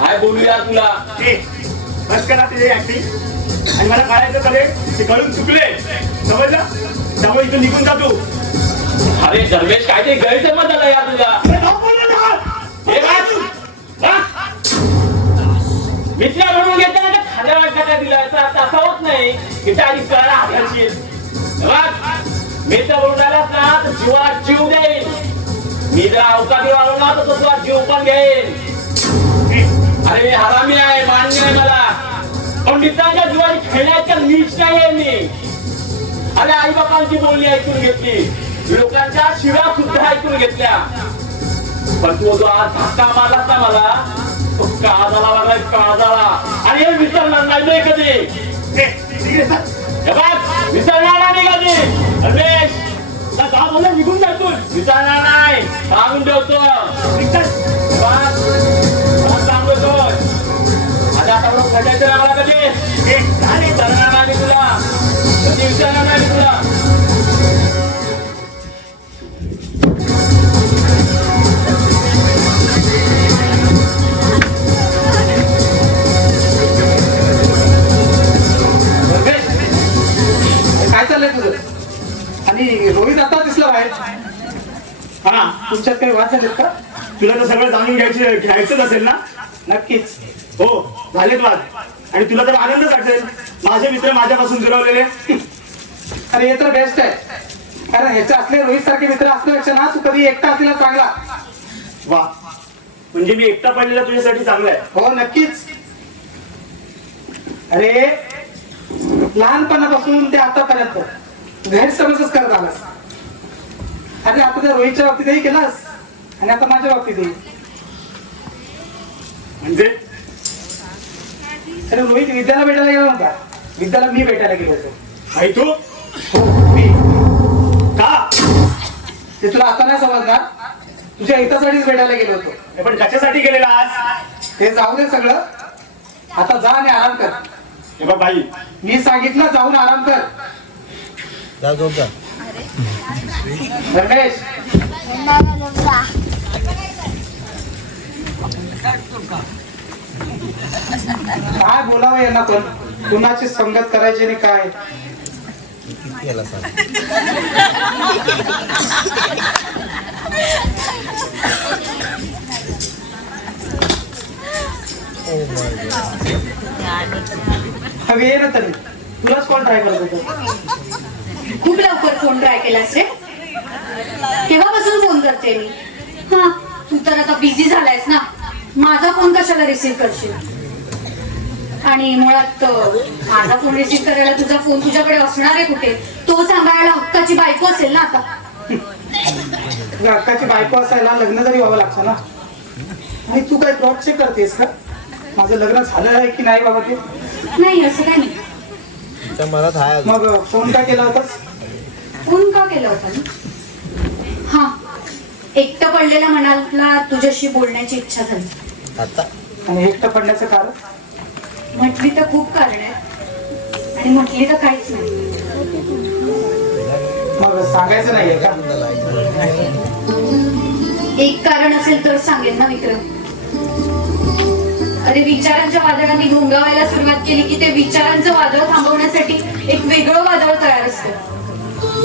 काय बोलूया तुला. बस करा तिथे ऍक्टिंग. आणि मला कळायचं करे ते कळून चुकले. समजलं? त्यामुळे इथून निघून जातो. अरे धर्मेश काय ते गैरसमज झाला यार तुझा. मित्र म्हणून घेताना का खाल्या वाटण्याचा दिला असा होत नाही की त्या करायला हाताची. मित्र म्हणून राहिलास ना तर जीवात जीव देईल. मी जर अवकाळी वाढलो ना तर तुझा जीव पण घेईल. अरे मी हरामी आहे मान्य आहे मला. पण मित्रांच्या जीवाची खेळण्याच्या नीच नाहीये मी. अरे आई बापांची बोलणी ऐकून घेतली. लोकांच्या शिव्या सुद्धा ऐकून घेतल्या. पण तू जो आज धक्का मारलास ना मला तो काळजाला लागला काळजाला. आणि हे विसरणार नाही कधी. विसरणार नाही कधी. रमेश का बोला निघून जातो. विसरणार नाही सांगून ठेवतो. सांगतो आणि आता घटायचं ना मला कधी. विसरणार नाही तुला. कधी विसरणार नाही तुला. काय चाललंय तुझं? आणि रोहित आता दिसला बाहेर. तुमच्यात काही वाद झालेत का? तुला तर सगळं जाणून घ्यायचंच असेल ना? नक्कीच. हो झालेत वाद. आणि तुला तर आनंदच वाटेल माझे मित्र माझ्यापासून दुरावलेले. अरे हे तर बेस्ट आहे. कारण ह्याचे असले रोहित सारखे मित्र असल्यापेक्षा ना तू कधी एकटा असलेला चांगला. वा म्हणजे मी एकटा पडलेला तुझ्यासाठी चांगला आहे. हो नक्कीच. अरे लहानपणापासून ते आतापर्यंत गैरसमजच करत आलास. अरे आता त्या रोहितच्या बाबतीतही केलास आणि आता माझ्या बाबतीतही. म्हणजे अरे रोहित विद्याला भेटायला गेला नव्हता. विद्याला मी भेटायला गेलो होतो. आई तू हो मी. का? ते तुला आता नाही समजणार. तुझ्या हितासाठीच भेटायला गेलो होतो. पण कशासाठी गेलेला आज? ते जाऊ दे सगळं. आता जा आणि आराम कर. हे बघ बाई मी सांगितलं जाऊन आराम कर. रमेश काय बोलावं यांना पण. कुणाची संगत करायची आणि काय. हवी ये ना तरी. तुलाच कोण ट्राय करत होतं? खूप लवकर फोन ट्राय केलास रे. केव्हापासून फोन करते मी. हा तू तर आता बिझी झालायस ना. माझा फोन कशाला रिसीव्ह करशील. आणि मुळात माझा फोन रिसीव्ह करायला तुझा फोन तुझ्याकडे असणार आहे कुठे. तो सांभाळायला हक्काची बायको असेल ना आता. तुझ्या हक्काची बायको असायला लग्न तरी व्हावं लागतं ना. आणि तू काय क्रॉस चेक करतेस का माझं लग्न झालं आहे की नाही बाबा ते. नाही असं काही नाही. मग फोन का केला होतास? फोन का केला होता मी? हा एकटं पडलेल्या मनाला तुझ्याशी बोलण्याची इच्छा झाली. आणि एकटं पडण्याचं कारण? म्हटली तर खूप कारण आहे आणि म्हटली तर काहीच नाही. मग सांगायचं नाहीये का? एक कारण असेल तर सांगेन ना विक्रम. अरे विचारांच्या वादळाने घोंगावायला सुरुवात केली की ते विचारांचं वादळ थांबवण्यासाठी एक वेगळं वादळ तयार असतं.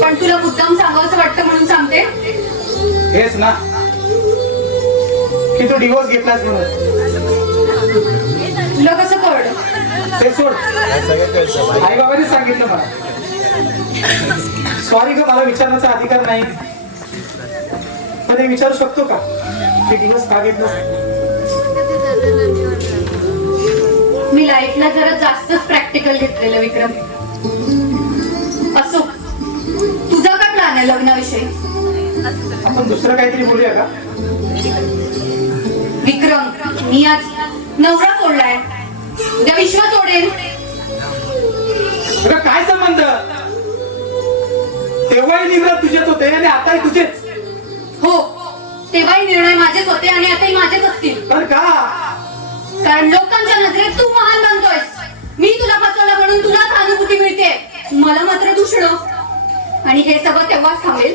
पण तुला मुद्दाम सांगावंसं वाटतं म्हणून सांगते. हेच ना की तू डिवोर्स घेतलास म्हणून. तुला कसं कळलं? ते सोड. आई बाबांनी सांगितलं मला. सॉरी का मला विचारण्याचा अधिकार नाही. पण हे विचारू शकतो का की डिवोर्स का घेतलास? मी लाईफला जरा जास्तच प्रॅक्टिकल घेतलेलं विक्रम. असो, तुझा काय प्लॅन आहे लग्नाविषयी? आपण दुसरं काहीतरी बोलूया का? विक्रम, मी आज नवरा सोडलाय, उद्या विश्व सोडेल. अगं काय संबंध? तेव्हाही निर्णय तुझेच होते आणि आताही तुझेच. हो, तेव्हाही निर्णय माझेच होते आणि आताही माझेच असतील. पण का? कारण लोकांच्या नजरेत तू महान बनतोयस. मी तुला फसवलं म्हणून तुला सहानुभूती मिळते, मला मात्र दुसरं. आणि हे सगळं तेव्हाच थांबेल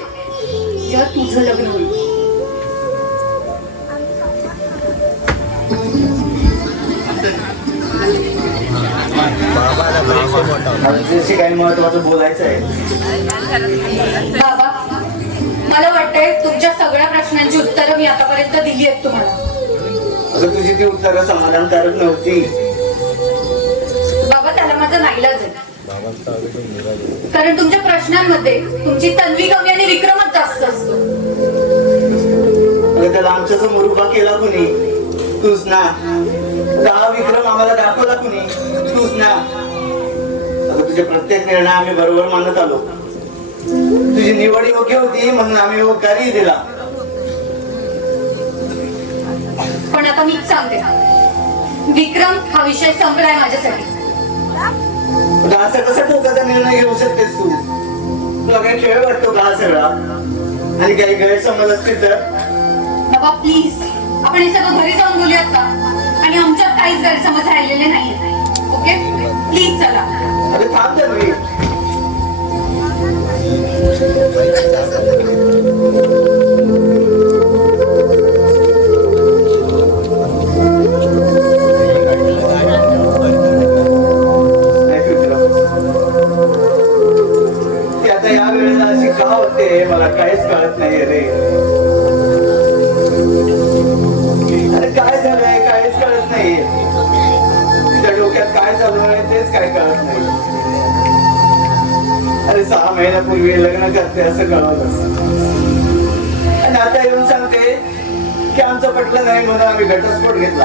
जेव्हा तुझं लग्न होईल. तुझ्याशी काही महत्वाचं बोलायचं आहे. बाबा, मला वाटतंय तुमच्या सगळ्या प्रश्नांची उत्तरं मी आतापर्यंत दिली आहेत तुम्हाला. अगं तुझी ती उत्तरं समाधानकारक नव्हती. बाबा, त्याला माझा नाईलाज आहे. कारण तुमच्या प्रश्नांमध्ये तुमची तन्वी कमी आणि विक्रमच जास्त असतो. अगं त्याला आमच्या समोर उभा केला कुणी? तूच ना. हा विक्रम आम्हाला दाखवला कुणी? तूच ना. अगं तुझे प्रत्येक निर्णय आम्ही बरोबर मानत आलो. तुझी निवड योग्य होती म्हणून आम्ही होकारही दिला. पण आता मीच सांगते, विक्रम हा विषय संपलाय माझ्यासाठी. असं कसा टोकाचा निर्णय घेऊ शकतेस तू? तुला काही खेळ वाटतो का हा सगळा? आणि काही गैरसमज असतील तर? बाबा प्लीज, आपण हे सगळं घरी जाऊन बोलूयात का? आणि आमच्यात काहीच गैरसमज राहिलेले नाही. ओके, प्लीज चला. अरे थांब तन्वी. आता या वेळेला अशी का होते मला काहीच कळत नाहीये रे. अरे काय झालंय काहीच कळत नाहीये. तुझ्या डोक्यात काय चालू आहे तेच काय कळत नाही. अरे 6 महिन्यापूर्वी लग्न करते असं कळवलं आणि आता येऊन सांगते की आमचं पटलं नाही म्हणून आम्ही घटस्फोट घेतला.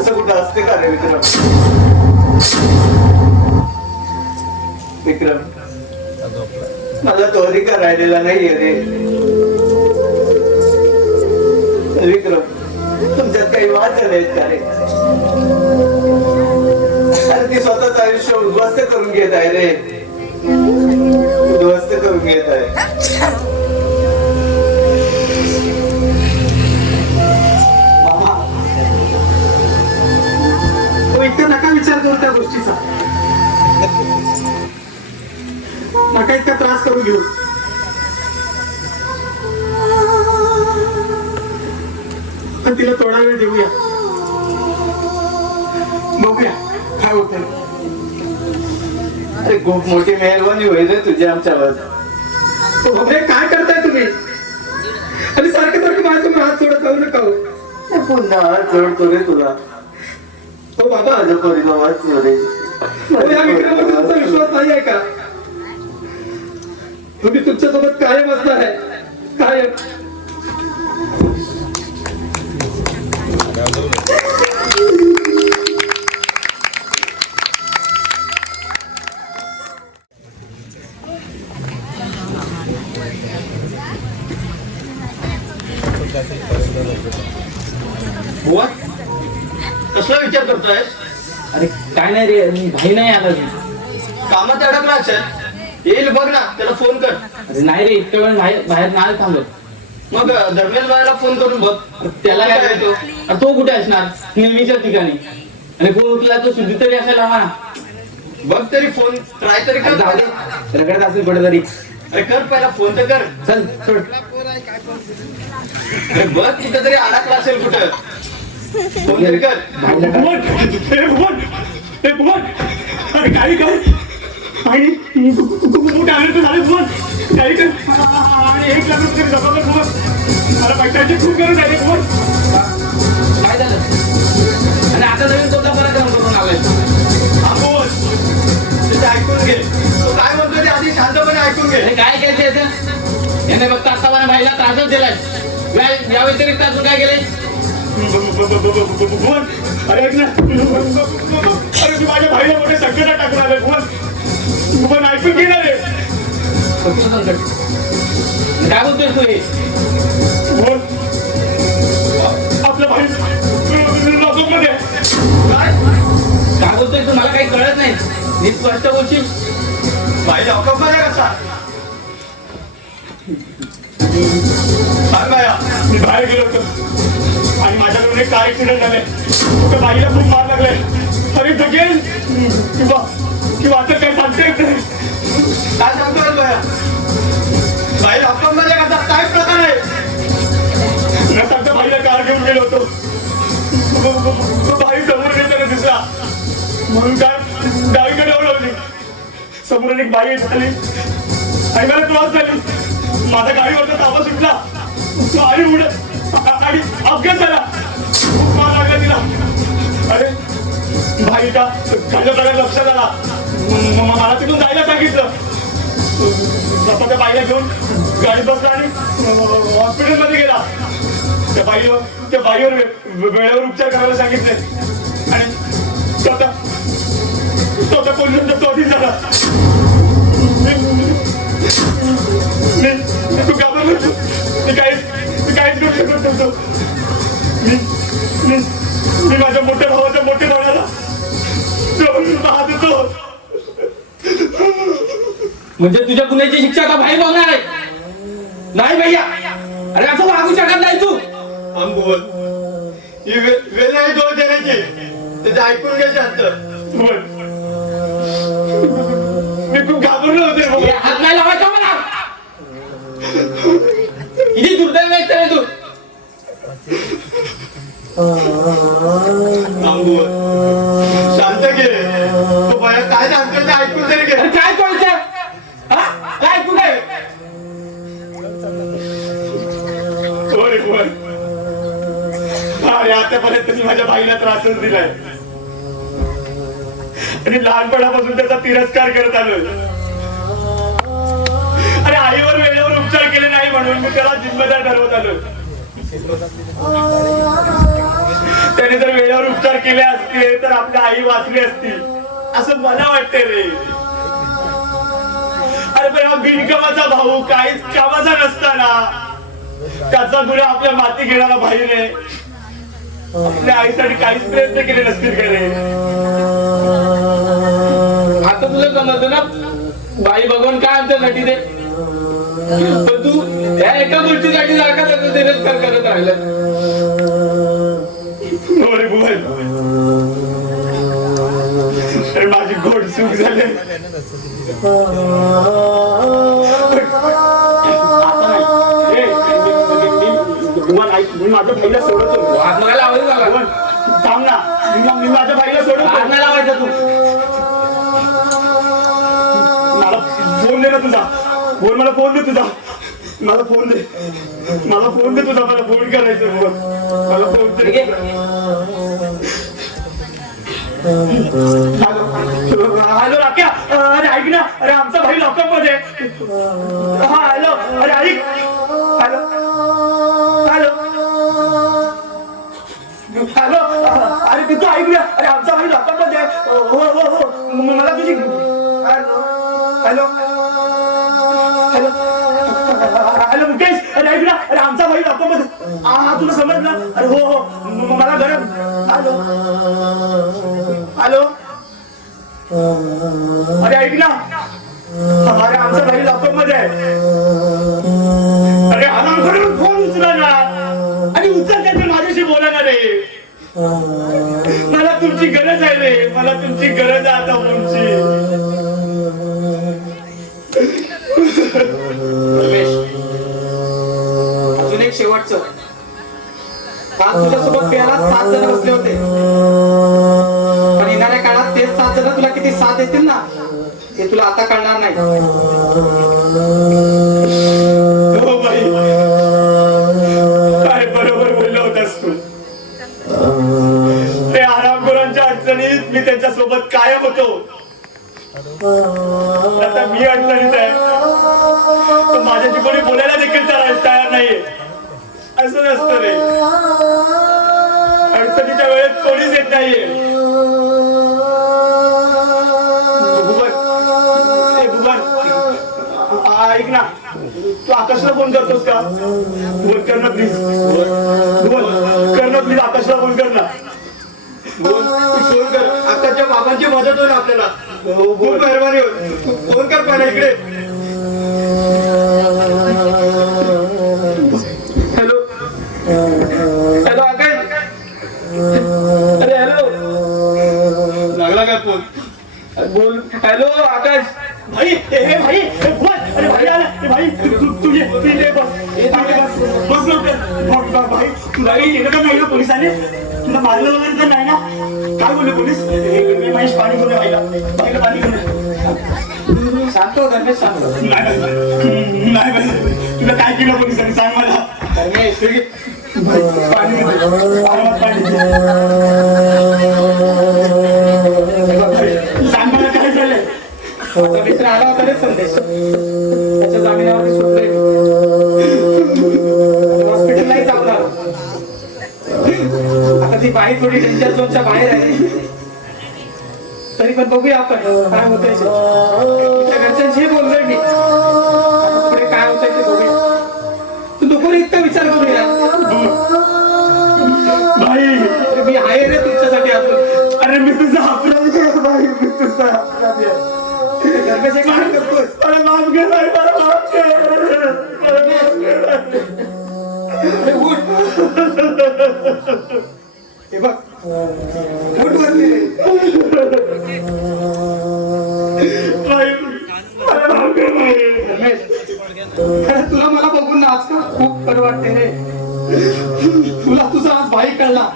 असं कुठं असते का रे विक्रम? विक्रम, मला तो अधिकार राहिलेला नाहीये रे. विक्रम, तुमच्यात काही वाद झालेत का रे? अरे ती स्वतःच आयुष्य उद्ध्वस्त करून घेत आहे रे. उद्ध्वस्त करून घेत आहे. तो इतका नका विचार करू त्या गोष्टीचा. नका इतका त्रास करून घेऊ. पण तिला थोडा वेळ देऊया, बघूया काय होत. अरे खूप मोठी मेहरबानी होईल रे तुझी आमच्यावर. काय करताय तुम्ही? आणि सारखं सारखं माझ्या तुम्ही हात सोडत जाऊ नका हो. पुन्हा जोडतो रे तुला. हो बाबा, माझ्या पोरीला वाचलो रे. या विक्रमावर तुमचा विश्वास नाही आहे का? तुम्ही तुमच्यासोबत कायम असणार आहे, कायम. बुवा, कसला विचार करतोय? अरे काय नाही रे, मी भाई नाही आला रे. कामात अडकला असेल, येईल बघ ना, त्याला फोन कर. अरे नाही रे, इतक्या वेळ बाहेर नाही थांबत. मग धर्मेश बाईला फोन करून बघ. त्याला काय येतो? अरे तो कुठे असणार? नेहमीच्या ठिकाणी. आणि फोन उचला तो शुद्धी तरी असायला हवा. बघ तरी फोन ट्राय तरी कर. जाऊ दे, रगडत असेल कुठे तरी. अरे कर पहिला फोन तर कर. चल सोड. अरे बघ कुठं तरी अडकला असेल कुठं. फोन तरी कर. काही काय आणि काही काय आणि 1 लाख रुपये जबाबदार मला पैशाची खूप गरज आहे. काय झालं? आणि आता नवीन कोणता पराक्रम करून आलाय? बोल, त्याचं ऐकून घे. तो काय म्हणतोय ते आधी शांतपणे ऐकून घे. हे काय केलं त्याचं? याने फक्त आत्तापर्यंत बाईला त्रासच दिलाय. या व्यतिरिक्त अजून काय केलंय? भुवन अरे ऐक ना अरे तू माझ्या भाईला मोठे संकटात टाकून आले भुवन ऐकून घे ना रे काय बोलतोय तू हे भुवन आपलं भाई लॉकअपमध्ये काय बोलतोय तू मला काही कळत नाही नीट स्पष्ट बोलशील भाई लॉकअपमध्ये कसा मी बाहेर गेलो होतो आणि माझ्याकडून एक कार ऍक्सिडेंट झाले त्या बाईला खूप मार लागले अरे जगेल किंवा आता काय सांगते काय सांगतोय बाया बाई लॉकडाऊन मध्ये कसा काय प्रकार आहे न सांगता बाईला कार घेऊन गेलो होतो बाई समोर येताना दिसला म्हणून कार डावीकडे वळवली समोरून एक बाई झाली आणि मला त्रास झाली माझा गाडीवरचा ताबा सुटला आणि उडत आणि अपघात झाला मार लागला तिला अरे भाई का माझ्याकडे लक्षात आला मला तिथून जायला सांगितलं त्या बाईला घेऊन गाडी बसला आणि हॉस्पिटलमध्ये गेला त्या बाईवर वेळेवर उपचार करायला सांगितले आणि स्वतः पोलिसांचा तोटी झाला तू घाबरलो तू मी काहीच करू शकत नव्हतो मी माझ्या मोठ्या भावाच्या मोठ्या भावाला पाहत होतो म्हणजे तुझ्या गुन्ह्याची शिक्षा का भाई बघणार आहे नाही भैया अरे असं वागू शकत नाही तू बोल ही वेळ नाही दोन देण्याची त्याचं ऐकून घे शांत बोल मी खूप घाबरलो होते हात नाही लावायचा मला किती दुर्दैव व्यक्त आहे तू शांत घे तो बाया काय सांगतो ते ऐकून तरी घे अरे काय बोलतोय काय ऐकू काय होय होय अरे आतापर्यंत मी माझ्या भाईला त्रासच दिलाय आणि लहानपणापासून त्याचा तिरस्कार करत आलोय अरे आईवर वेळेवर उपचार केले नाही म्हणून मी त्याला जिम्मेदार ठरवत आलोय त्याने जर वेळेवर उपचार केले असते तर आपली आई वाचली असती असं मला वाटतंय रे अरे पण हा बिनकामाचा भाऊ काहीच कामाचा नसताना त्याचा गुन्हा आपल्या माती घेणारा भाईने आपल्या आईसाठी काहीच प्रयत्न केले नसतील का रे आता तुला समजतं ना बाई भगवान काय आमच्यासाठी दे पण तू त्या एका गोष्टीसाठी सारखा त्याचा तिरस्कार करत राहिला अरे माझी गोड चूक झाली मी माझ्या भाईला सोडतो हात नाही लावायचं थांब ना मी माझ्या भाईला सोडतो हात नाही लावायचा तू मला फोन दे ना तुझा बोल मला फोन दे तुझा मला फोन दे तुझा मला फोन करायचं बोल मला फोन दे हॅलो राख्या अरे ऐक ना अरे आमचा भाई लॉकअप मध्ये हा हॅलो अरे ऐक हॅलो हॅलो हॅलो अरे तू ऐकूया अरे आमचा भाई लॉकअप मध्ये हो मला तुझी हॅलो हॅलो हॅलो मुकेश अरे ऐक ना अरे आमचा भाई लॉकअप मध्ये हा तुला समजलं अरे हो मला गरम हॅलो हॅलो अरे ऐक ना अरे आमचा भाई लॉकअप मध्ये आहे अरे आराम फोन उचला ना आणि उचल त्याचं माझ्याशी बोला ना रे मला तुमची गरज आहे रे मला तुमची गरज आहे आता फोनची अजून एक शेवटचं काल तुझ्यासोबत प्यायला 7 जण बसले होते पण येणाऱ्या काळात तेच 7 जण तुला किती साथ देतील ना हे तुला आता कळणार नाही हो बाई काय बरोबर बोलला होतास तू ते आरामखोरांच्या अडचणीत मी त्यांच्या सोबत कायम होतो आता मी अडचणीत आहे तर माझ्याशी कोणी बोलायला देखील तयार नाहीये असं नसतं रे कोणीच येत नाहीये. ऐक ना, तू आकाशला फोन करतोस का? बोल कर ना प्लीज. बोल कर ना प्लीज, आकाशला फोन कर ना. बोल फोन कर. आकाशच्या बाबांची मदत होईल आपल्याला. खूप मेहरबानी होईल. फोन कर पण इकडे. हॅलो हॅलो आकाश. अरे हॅलो. लागला का फोन? बोल. हॅलो आकाश. भाई हे भाई बोल. अरे भाई आला. भाई तू ये बस. बस लवकर. भाई तुला काही केलं तर नाही ना पोलिसांनी? तुला मारलं वगैरे तर नाही ना? काय बोलले पोलीस? महेश पाणी घेऊन भाईला पाणी घेऊन. शांत हो धर्मेश, शांत हो. नाही भाई, तुला काय केलं पोलिसांनी सांग मला. धर्मेश पाणी सांग मला काय झालंय. माझा मित्र आला होता रे संदेश, त्याच्या जामिनावर सुटले. हॉस्पिटललाही जाऊन आलो. आता ती बाई थोडी डेंजर झोनच्या बाहेर आहे, तरी पण बघूया आपण काय होतंय. तुमच्या घरच्यांशी बोललोय मी, पुढे काय होतंय ते बघूया. तू दुपारी इतका विचार करूया. भाई अरे मी आहे रे तुमच्यासाठी अजून. अरे मी तुझा अपराध आहे भाई, मी तुझा अपराध आहे. धर्मेश एक काम करतोय. अरे माफ कर भाई, मला माफ कर. अरे उठ. हे बघ उठ वरती. तुला मला बघून ना आज खूप बरं वाटते रे. तुला तुझा आज भाई कळला.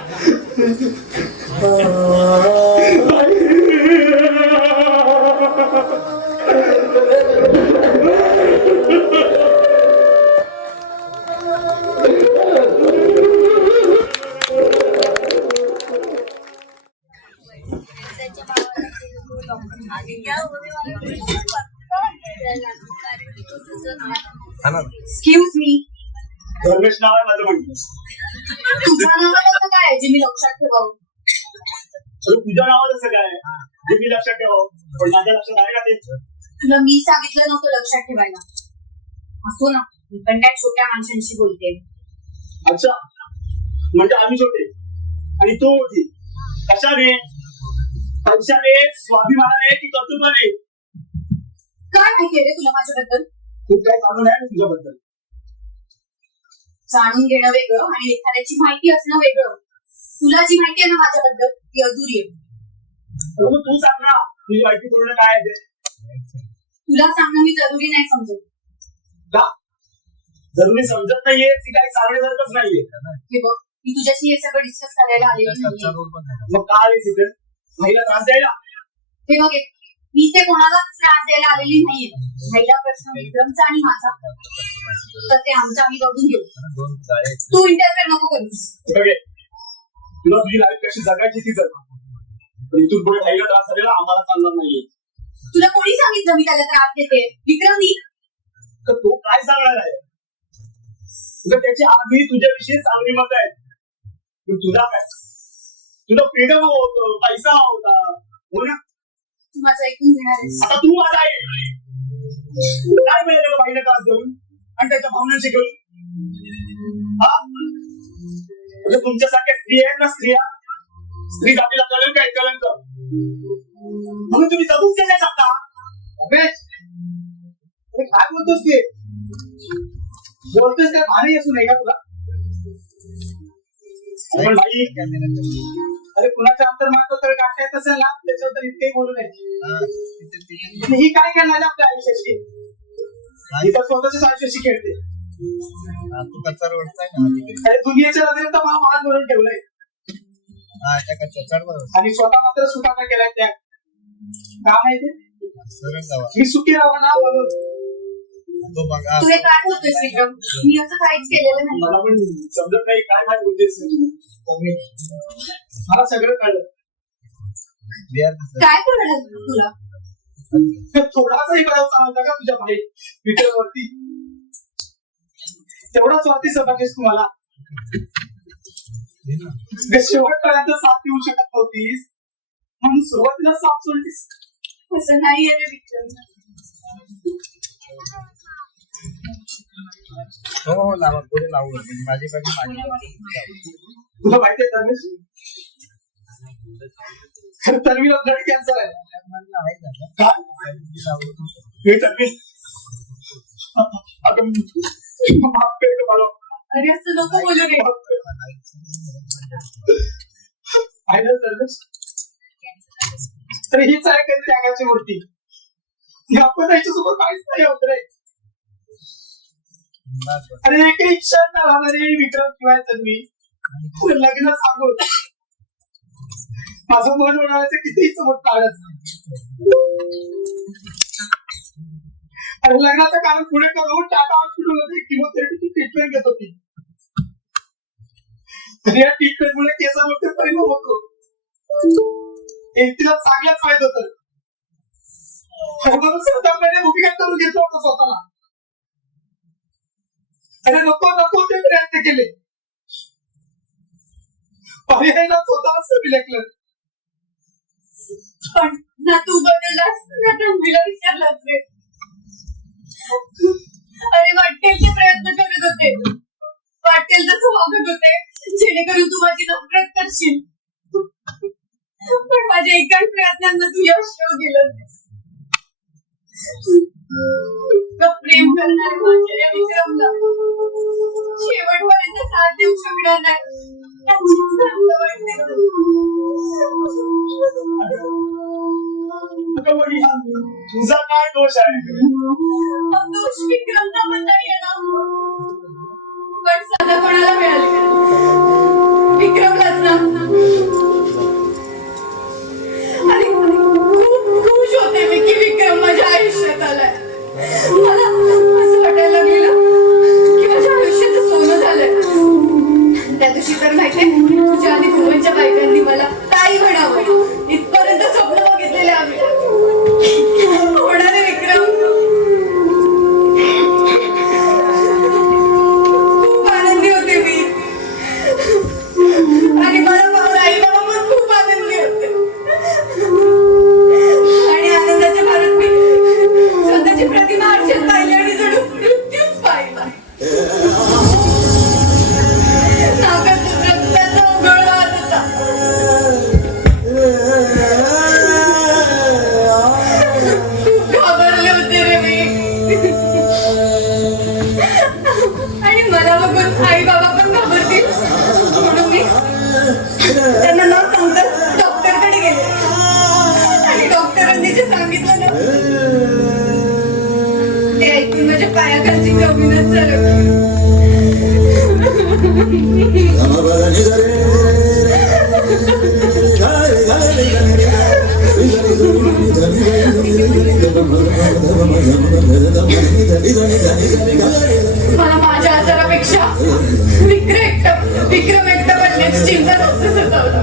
एक्सक्यूज मी, धर्मेश नाव आहे माझं. म्हणतो तुझ्या नावात असं काय आहे जे मी लक्षात ठेवावं? तुझ्या नावात असं काय जे मी लक्षात ठेवावं, पण माझ्या लक्षात आहे का ते? तुला मी सांगितलं नव्हतं लक्षात ठेवायला. असो ना, मी पण त्या छोट्या माणसांशी बोलते. अच्छा, म्हणजे आम्ही छोटे आणि तू मोठी. कशाने? पैशाने, स्वाभिमानाने की कर्तृत्वाने? काय माहितीये रे तुला माझ्याबद्दल? खूप काही जाणून आहे तुझ्याबद्दल. जाणून घेणं वेगळं आणि एखाद्याची माहिती असणं वेगळं. तुला जी माहिती आहे ना माझ्याबद्दल ती अधुरी आहे. मग तू सांग ना, तुझी माहिती पूर्ण काय आहे ते? तुला सांगणं मी जरुरी नाही समजत. का जरुरी समजत नाहीये ती काही सांगण्यासारखंच नाहीये. हे बघ, मी तुझ्याशी हे सगळं डिस्कस करायला आलेली नाहीये. मग काय आले तिथे? महिला त्रास द्यायला? हे बघ, मी इथे कोणाला त्रास द्यायला आलेली नाहीये. पहिला प्रश्न विक्रमचा आणि माझा, तर ते आमचा आम्ही बघून घेऊ. तू इंटरफेअर नको करूस. तुला तुझी लाईफ कशी जगायची ती जग, पण इथून पुढे महिला त्रास झालेला आम्हाला चालणार नाहीये. तुला कोणी सांगितलं मी त्याला त्रास देते? विक्रमनी. तर तो काय सांगणार आहे? त्याची आजही तुझ्याविषयी चांगली मत आहे, पण तुला काय? तुला फ्रीडम होतं, पैसा होता, हो ना? तू माझं ऐकून घेणार आहेस? आता तू माझा आहे. काय मिळालं का बाईला त्रास देऊन आणि त्याच्या भावनांशी घेऊन? म्हणजे तुमच्यासारख्या स्त्री आहेत ना, स्त्री जातीला कलंक आहे, कलंक. म्हणून तुम्ही जगूच देऊ शकता. काय बोलतोस ते? बोलतोस काय भारी असून नाही का तुला? पण बाई, अरे कुणाच्या अंतर मागतो तर गाठता येत असेल ना, त्याच्यावर इतकेही बोलू नये. ही काय करणार आपल्या आयुष्याशी? ही तर स्वतःच्याच आयुष्याशी खेळते. अरे दुनियेच्या नजरेत तर मला मान म्हणून ठेवलंय आणि स्वतः मात्र सुखाचा केलाय. त्या का माहिती? मी सुखी राहावं ना म्हणून. तू हे काय बोलतोयस विक्रम? मी असं काहीच केलेलं नाही. मला पण समजत नाही काय काय बोलतेस. मला सगळं कळलं. काय कळलं तुला? थोडासाही बळाव सांगता का तुझ्या भाई ट्विटरवरती? तेवढाच वरती समजेस तुम्हाला. शेवटपर्यंत साथ देऊ शकत नव्हतीस म्हणून सुरुवातीला साथ सोडलीस. असं नाही आहे विक्रम. तुला माहितीये धर्मेश, खरं तन्वीला ब्लड कॅन्सर आहे. काय? हे तन्वी, अगं माफ कर गं मला. अरे असं नको बोलू रे. पाहिलं धर्मेश, तर हीच आहे कधी त्यागाची मूर्ती. आपण त्याच्यासोबत काहीच नाही होत रे. अरे एकही क्षण न राहणारे विक्रम शिवाय तन्वी लग्न सांगून माझं मन वळवायचं कितीही समोर काढत नाही. आणि लग्नाचं कारण पुढे करून टाटा हॉस्पिटलमध्ये किमोथेरपीची ट्रीटमेंट घेत होती. आणि या ट्रीटमेंटमुळे केसांवरती परिणाम होतो. तिला चांगलाच माहित होतं. म्हणून 7 महिने भूमिका करून घेतलं होतं स्वतःला. अरे नको नको ते प्रयत्न केले, पर्याय ना स्वतःच कमी लेखलं. पण ना तू बदललास ना तन्वीला विसरलास रे. अरे वाटेल ते प्रयत्न करत होते, वाटेल तसं वागत होते जेणेकरून तू माझी नफरत करशील. पण माझ्या एकाच प्रयत्नांना तू यश येऊ दिलं. प्रेम करणारे माझ्या या विक्रमला शेवटपर्यंत साथ देऊ शकणार नाही. तुझा काय दोष आहे? दोष विक्रमचा पण नाही आहे ना. पण साधा कोणाला मिळाले? विक्रमलाच ना. आणि खूप खुश होते मी की विक्रम माझ्या आयुष्यात आलाय. मला असं वाटायला लागलेलं की माझ्या आयुष्याचं सोनं झालंय. त्या दिवशी तर माहितीये तुझ्या आधी भुवनच्या बायकांनी मला ताई म्हणावं इथपर्यंत स्वप्न बघितलेले आम्ही. होणारे विक्रम, खूप आनंदी होते मी. आणि मला पाहून आई बाबा पण खूप आनंदी होते. आणि आनंदाच्या भारत मी स्वतःची प्रतिमा आरशात पाहिली आणि जणू मृत्यूच पाहिला. नाकातून रक्ताचा उगळ वाहत होता. खूप घाबरले होते रे मी. आणि मला बघून आई बाबा पण घाबरतील म्हणून मी त्यांना न सांगताच डॉक्टरकडे गेले. आणि डॉक्टरांनी जे सांगितलं ना ते ऐकून माझ्या पायाखालची जमीनच सरकली. मला माझ्या आजारापेक्षा विक्रम एकटा बनण्याची चिंता जास्त सतावत.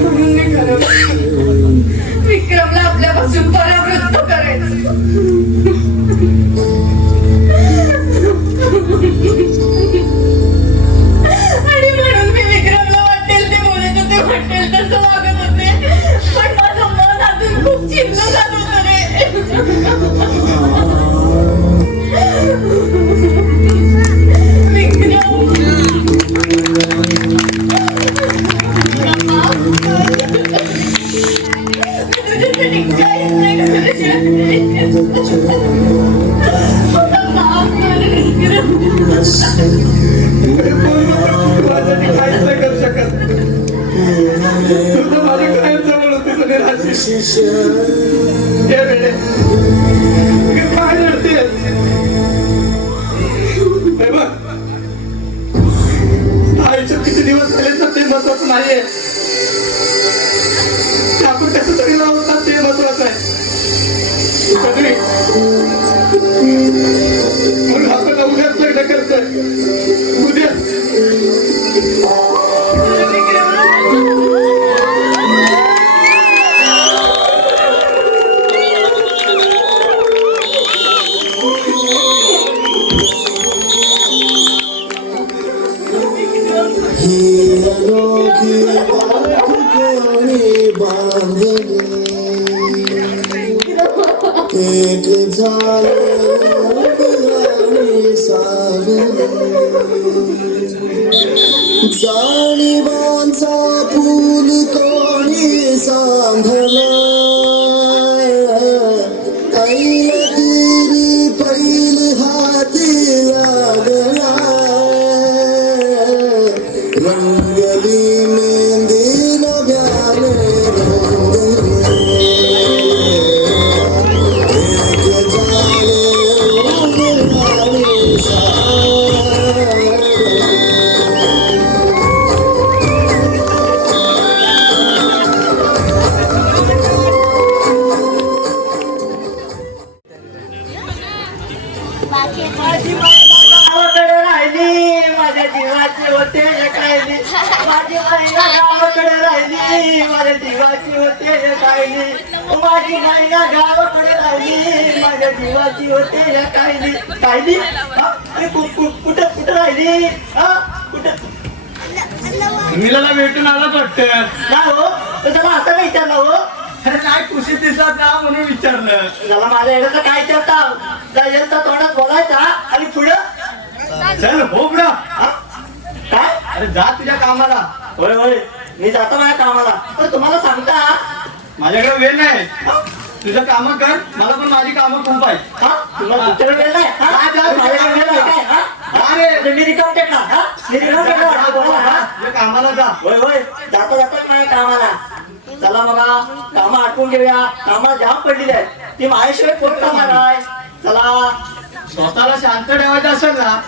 म्हणून मी ठरवलं विक्रमला आपल्यापासून परावृत्त करायचं. आणि म्हणून मी विक्रमला वाटेल ते बोलत होते, वाटेल तसं वागत होते. पण माझं मन अजून खूप चिंता झालं होतं रे. किती दिवस झाले तर ते महत्वाचं नाहीये. आपण कसं तरी लावतात ते महत्वाचं आहे. म्हणून आपण उद्याच लग्न करतोय. उद्या एक जाणीवांचा फूल कोणी सांभला ऐला तिरी पैल हाती लागला रंगली मेहंदी नव्याने एक झाले उमराने गावाकडे राहिली माझ्या जीवाची होते कायली माझी महिना गावाकडे राहिली माझ्या जीवाची होते कायली माझी महिना गावाकडे राहिली माझ्या जीवाची होते कायली कायली कुठं कुठं राहिली हा कुठं मिलाला भेटून आलाच वाटतं. नाही हो तर त्याला असं नाही विचारलं हो अरे काय खुशी दिसत ना म्हणून विचारलं. त्याला माझ्या एवढं काय विचारता यांचा तोंडात बोलायचा आणि पुढं चल हो पुढं. हा? काय अरे जा तुझ्या कामाला. होय होय मी जातो माझ्या कामाला तर तुम्हाला सांगता माझ्याकडे वेळ नाही. तुझं काम कर, मला पण माझी कामं खूप आहेत. हा तुम्हाला तुमच्याकडे वेळ नाही हा? माझ्याकडे वेळ नाही काय हा? अरे मी रिकाम टेकला हा मी रिकाम टेकला हा? तुझ्या कामाला जा. होय होय जाता जाता माझ्या कामाला चला बघा कामं आटवून घेऊया कामाला जाम पडलेली आहे ती माझ्याशिवाय कोण कामाला आहे चला स्वतःला शांत ठेवायचं असेल ना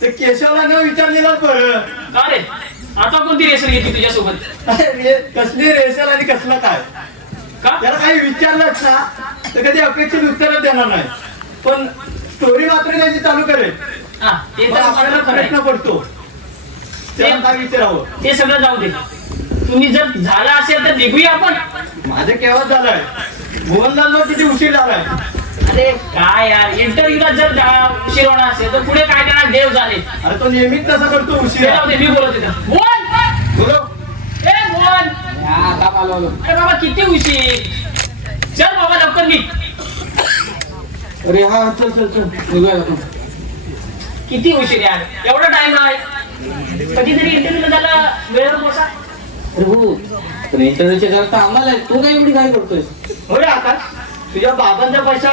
तर केशवला न विचारलेलं बरं. का रे आता कोणती रेसल घेतली तुझ्यासोबत? अरे कसली रेसल आणि कसलं काय का त्याला काही विचारलंच ना तर कधी अपेक्षित उत्तर देणार नाही, पण स्टोरी मात्र त्याची चालू करेल. हा ते मग तर आपल्याला आपल्याला प्रश्न करायचं. पडतो त्याला काय विचारावं. ते सगळं जाऊ दे. तुम्ही जर झाला असेल तर निघूया आपण. माझं केव्हा झालंय, मोहनलाल किती उशीर झालाय. अरे काय यार इंटरव्ह्यूला जर उशीर होणार असेल तर पुढे काय करणार देव जाणे. अरे तो नेहमीच तसा करतो ते उशीर. जाऊ दे, मी बोलत होतो. बोल बोलो. ए बोल. अरे बाबा किती उशीर. चल बाबा लवकर निघ. अरे हा चल चल चल निघूया आपण. किती उशीर यार एवढा टाइम आहे. कधीतरी इंटरव्ह्यूला झाला वेळेवर पोहोचा. हो पण इंटरव्ह्यूच्या करता आम्हाला तू काय एवढी काय करतोय? हो रे आकाश, तुझ्या बाबांचा पैसा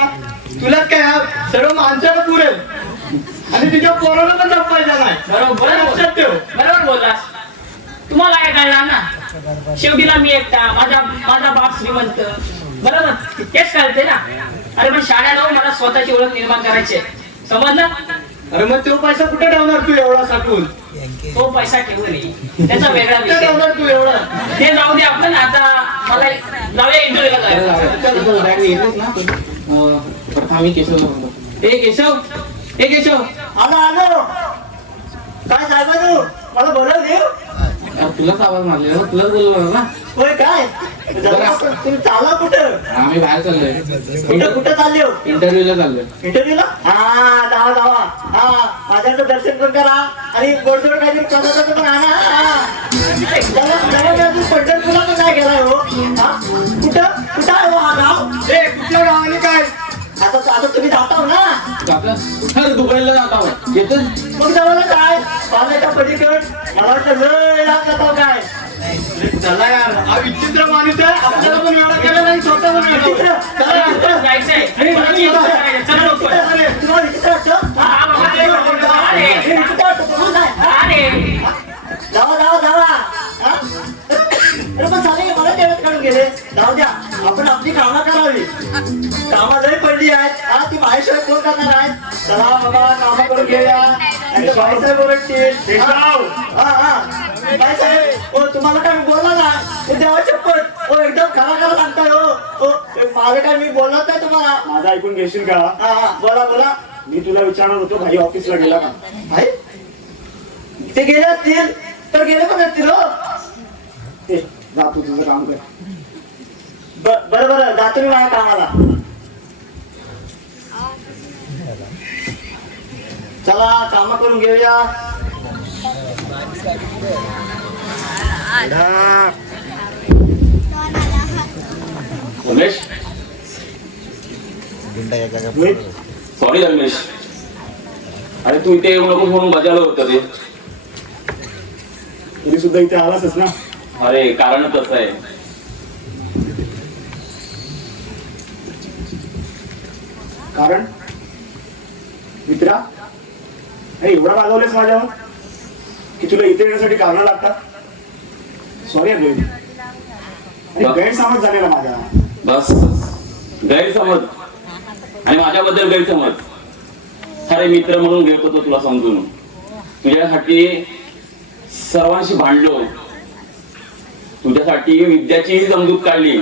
तुलाच काय हा सर्व माणसाला पुरेल आणि तुझ्या पोराला पण जपायचा नाही. बरोबर लक्षात ठेव. बरोबर बोललास. तुम्हाला काय कळणार ना शेवटीला मी एकटा माझा माझा बाप श्रीमंत बरोबर तेच कळते ना. अरे पण शाळेला मला स्वतःची ओळख निर्माण करायची आहे. समजलं? अरे मग तो पैसा कुठे ठेवणार तू एवढा साठवून? तो पैसा ठेवू नये त्याचा वेगळा कुठे विषय. ठेवणार तू एवढा? ते जाऊ दे आपण आता मला जाऊया इंटरव्ह्यूला जाऊया. प्रथम मी केशवला म्हणतो. ए केशव, ए केशव, आलो आलो काय साहेबांनो मला बोलवली तुलाच आवाज मारलेला ना, तुलाच बोलवलं ना. होय काय तुम्ही चाला कुठं आम्ही बाहेर चाललोय, कुठं कुठं चालले हो इंटरव्ह्यूला चाललोय. इंटरव्ह्यूला हा जावा जावा हा माझ्याचं दर्शन पण करा आणि गोडधोड काहीतरी प्रसादाचं पण आणा. अजून पंढरपूरला पण नाही गेलाय हो हा कुठं कुठं आहे हो हा गाव ए कुठल्या गावाने काय? आता आता तुम्ही जाताव ना आपलं अरे दुबईला जात आहोत. येतो मग जवळ काय पाण्याच्या पलीकड मला वाटतं लय लाग जातो काय अरे चला यार, हा विचित्र माणूस आहे. आपल्याला पण एवढा केला नाही, स्वतः पण एवढा. विचित्र. चला यार, चला. जायचंय. अरे, मला अरे, जेवण अरे, करायचंय. चला लवकर. अरे, तुम्हाला विचित्र वाटतं? हा, बाबा, हे विचित्र वाटतं तुम्हाला काय? अरे जावा जावा जावा हा? अरे पण झाले मला तेवढंच काढून गेले. जाऊ द्या आपण आपली कामं करावी. कामं लय पडली आहेत हा ती माझ्याशिवाय कोण करणार आहे. चला बाबा कामं करून घेऊया आणि बाईसाहेब ओरडतील. हा हा बाईसाहेब हो तुम्हाला काय मी बोलला ना हो देवा शपथ हो एकदम खरा खरा सांगताय हो हो माझं काय मी बोलत नाही तुम्हाला. माझं ऐकून घेशील का? हा हा बोला बोला. मी तुला विचारणार होतो भाई ऑफिसला गेला का? भाई ते गेले असतील तर गेले पण असतील हो. ए, जा तू तुझं काम कर. बरं बरं जातो मी माझ्या कामाला. चला काम करून घेऊया. रमेश, सॉरी रमेश, अरे तू इथे येऊ नको म्हणून बजावलं होतं ते. तरी सुद्धा इथे आलासच ना. अरे कारण कसं आहे, कारण मित्रा, अरे एवढा रागवलेस माझ्यावर की तुला इथे येण्यासाठी कारण लागतात. सॉरी रोहित, अरे गैरसमज झालेला माझा. बस गैरसमज आणि माझ्याबद्दल गैरसमज. अरे मित्र म्हणून घेत होतो तुला समजून, तुझ्यासाठी सर्वांशी भांडलो, तुझ्यासाठी विद्याचीही समजूत काढली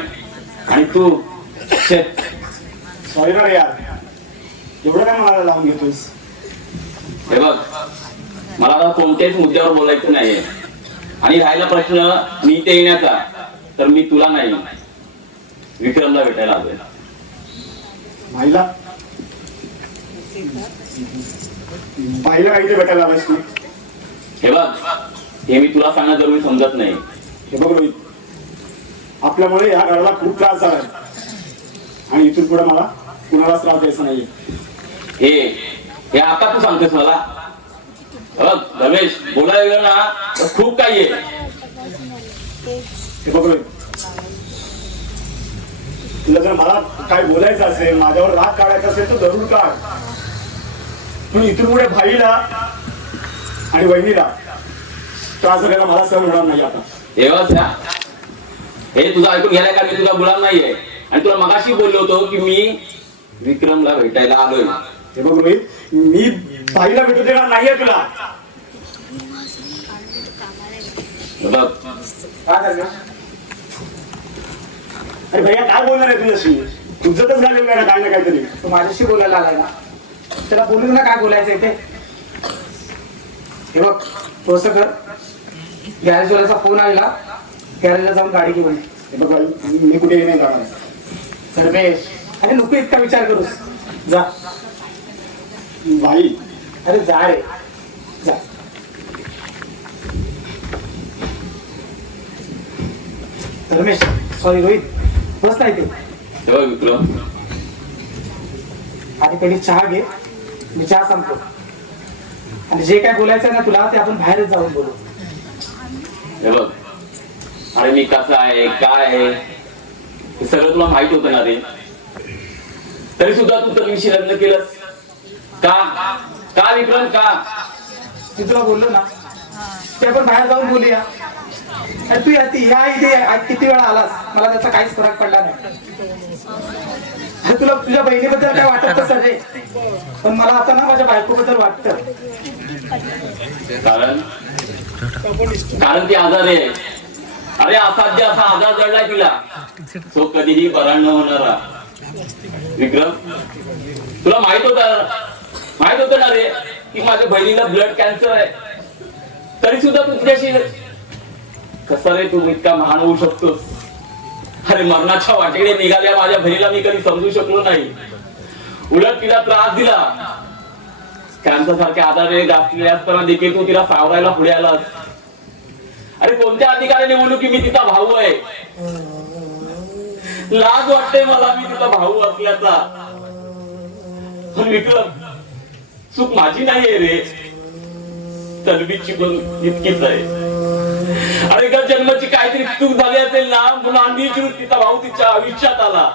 आणि तू सॉरी ना रे यार, एवढं काय मला लावून घेतोस. हे बघ, मला आता कोणत्याच मुद्द्यावर बोलायचं नाही आणि राहिला प्रश्न मी इथे येण्याचा, तर मी तुला नाही विक्रमला भेटायला आलोय. भाईला भाईला काही ते भेटायला आलास तू. हे बघ, हे मी तुला सांगणं जरुरी समजत नाही. हे बघ रोहित, आपल्यामुळे या घराला खूप त्रास झालाय आणि इथून पुढे मला कुणालाच त्रास द्यायचा नाहीये. हे आता तू सांगतोस मला. हे बघ रमेश, बोलायला गेलं ना तर खूप काही आहे. हे बघ रोहित, तुला जर मला काय बोलायचं असेल, माझ्यावर राग काढायचा असेल तर जरूर काढ. पण इथून पुढे भाईला आणि वहिनीला त्रास झालेला मला सहन होणार नाही आता. हे तुझं ऐकून घ्यायला का मी तुझा गुलाम नाहीये आणि तुला मगाशी बोललो होतो की मी विक्रमला भेटायला आलोय. हे बघ रोहित, मी भाईला भेटू देणार नाहीये तुला. हे बघ, काय झालं? अरे भैया काय बोलणार आहे तुझ्याशी? तुझंच झालेलं आहे ना काय ना काहीतरी. तू माझ्याशी बोलायला आलाय ना, त्याला बोलू ना काय बोलायचंय ते. हे बघ, थोडस कर, गॅरेजवाल्याचा फोन आलेला, गॅरेजला जाऊन गाडी घेऊन ये. हे बघ भाई, मी कुठेही नाही जाणार. धर्मेश, अरे नको इतका विचार करूस, जा. भाई अरे जा रे, जा. धर्मेश, सॉरी रोहित, बस नाही ते. हे बघ विक्रम, आणि पहिली चहा घे, मी चहा संपतो आणि जे काय बोलायचं आहे ना तुला ते आपण बाहेरच जाऊन बोलू. हे बघ, अरे मी कसा आहे काय आहे हे सगळं तुला माहित होतं ना रे, तरी सुद्धा तू तन्वीशी लग्न केलंस का? का विक्रम, का? मी तुला बोललो ना ते आपण बाहेर जाऊन बोलूया. अरे तू या इथे किती वेळा आलास, मला त्याचा काहीच फरक पडला नाही. अरे तुला तुझ्या बहिणीबद्दल काय वाटत तसं रे, पण मला आता ना माझ्या बायकोबद्दल वाटतं. कारण ती आजार आहे. अरे असाध्य असा आजार जडलाय तिला, तो कधीही बरा न होणारा. विक्रम, तुला माहित होतं ना रे की माझ्या बहिणीला ब्लड कॅन्सर आहे, तरी सुद्धा तू तुझ्याशी कसा रे तू इतका महान होऊ शकतोस? अरे मरणाच्या वाटेकडे निघाल्या माझ्या बहिणीला मी कधी समजू शकलो नाही, उलट तिला त्रास दिला. कॅन्सर सारख्या आजाराने गाठलेले असताना देखील तू तिला सावरायला पुढे आलास. अरे कोणत्या अधिकाराने बोलू की मी तिचा भाऊ आहे? लाज वाटते मला मी तिचा भाऊ असल्याचा. पण विक्रम, चूक माझी नाहीये रे, तन्वीची पण इतकीच आहे. अरे का जन्माची काहीतरी चूक झाली असेल ना म्हणून आम्ही तिचा भाऊ तिच्या आयुष्यात आला.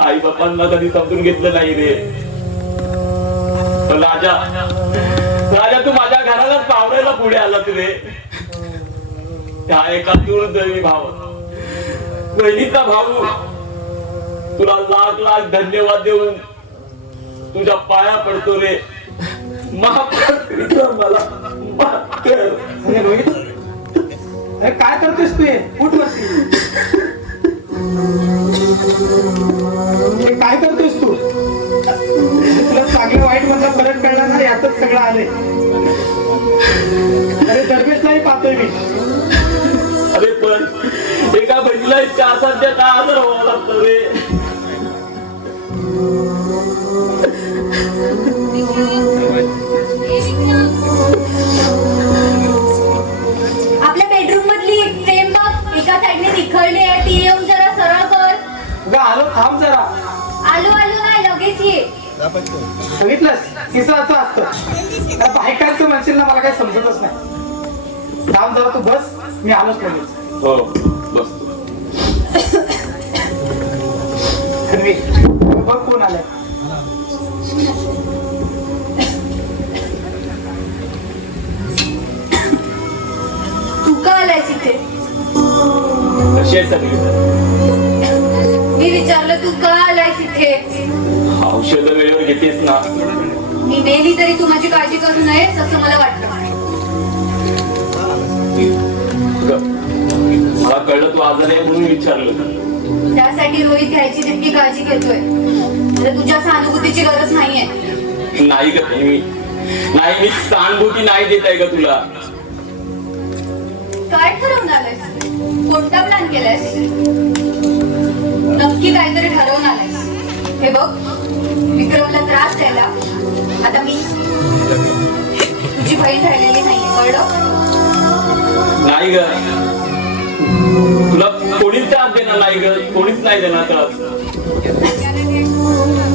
आई बापांना कधी समजून घेतलं नाही रे. पण राजा तू माझ्या घराला सावरायला पुढे आलास रे. त्या एका दुर्दैवी भाव, बहिणीचा भाऊ, तुला लाख लाख धन्यवाद देऊन तुझ्या पाया पडतो रे. माफ कर मला, माफ कर. अरे रोहित, अरे काय करतोयस तू? उठ वरती. हे काय करतोयस तू? तुला चांगलं वाईट मधला फरक कळला ना, यातच सगळं आले. अरे धर्मेशलाही पाहतोय मी. अरे पण एका बहिणीला इतका असाध्य का आजार व्हावा लागतो रे? हे विक्रम, थांब जरा. आलो आलो नाही लगेच ये. बघितलंस किस्सा असं असतं. त्या बायकांचं म्हणशील ना मला काही समजतच नाही. थांब जरा तू बस, मी आलोच लगेच. हो बस. खरवी बघ कोण आलाय. तू का आलायस इथे? कशी आहे सगळी? मी विचारलं तू का आलायस इथे? औषध वेळेवर घेतेस ना? मी मेली तरी तू माझी काळजी करू नयेस असं मला वाटतं. मला कळलं तू आजारी आहे म्हणून विचारलं. त्यासाठी रोहित घ्यायची तितकी काळजी घेतोय. मला तुझ्या सहानुभूतीची गरज नाहीये. नाही ग नाही, मी सहानुभूती नाही देत आहे का तुला? काय ठरवून आलायस? कोणता प्लॅन केलायस? नक्की काहीतरी ठरवून आलायस. हे बघ, विक्रमला त्रास द्यायला आता मी तुझी बहीण राहिलेली नाहीये, कळलं? नाही ग, तुला कोणीच त्रास देणार नाही ग, कोणीच नाही देणार त्रास.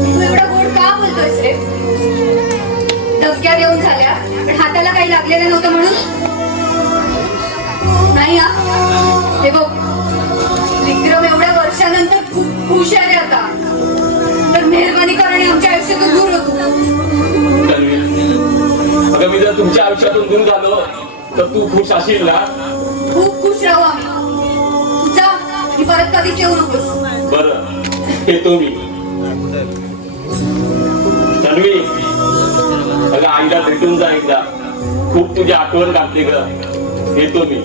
तू एवढा गोड का बोलतोयस रे? धक्क्या देऊन झाल्या पण हाताला काही लागलेलं नव्हतं म्हणून? नाही हा, हे बघ, विक्रम एवढ्या वर्षानंतर खूप खुश आहे रे आता. तर मेहरबानी करणे आमच्या आयुष्यातून दूर होतो. अगं मी जर तुमच्या आयुष्यातून दूर झालो तर तू खुश असशील ना? खूप खुश राहू आम्ही. तुझा मी परत कधीच येऊ नकोस. बरं येतो मी. तन्वी, अगं आईला भेटून जा एकदा. खूप तुझी आठवण काढते ग. येतो मी.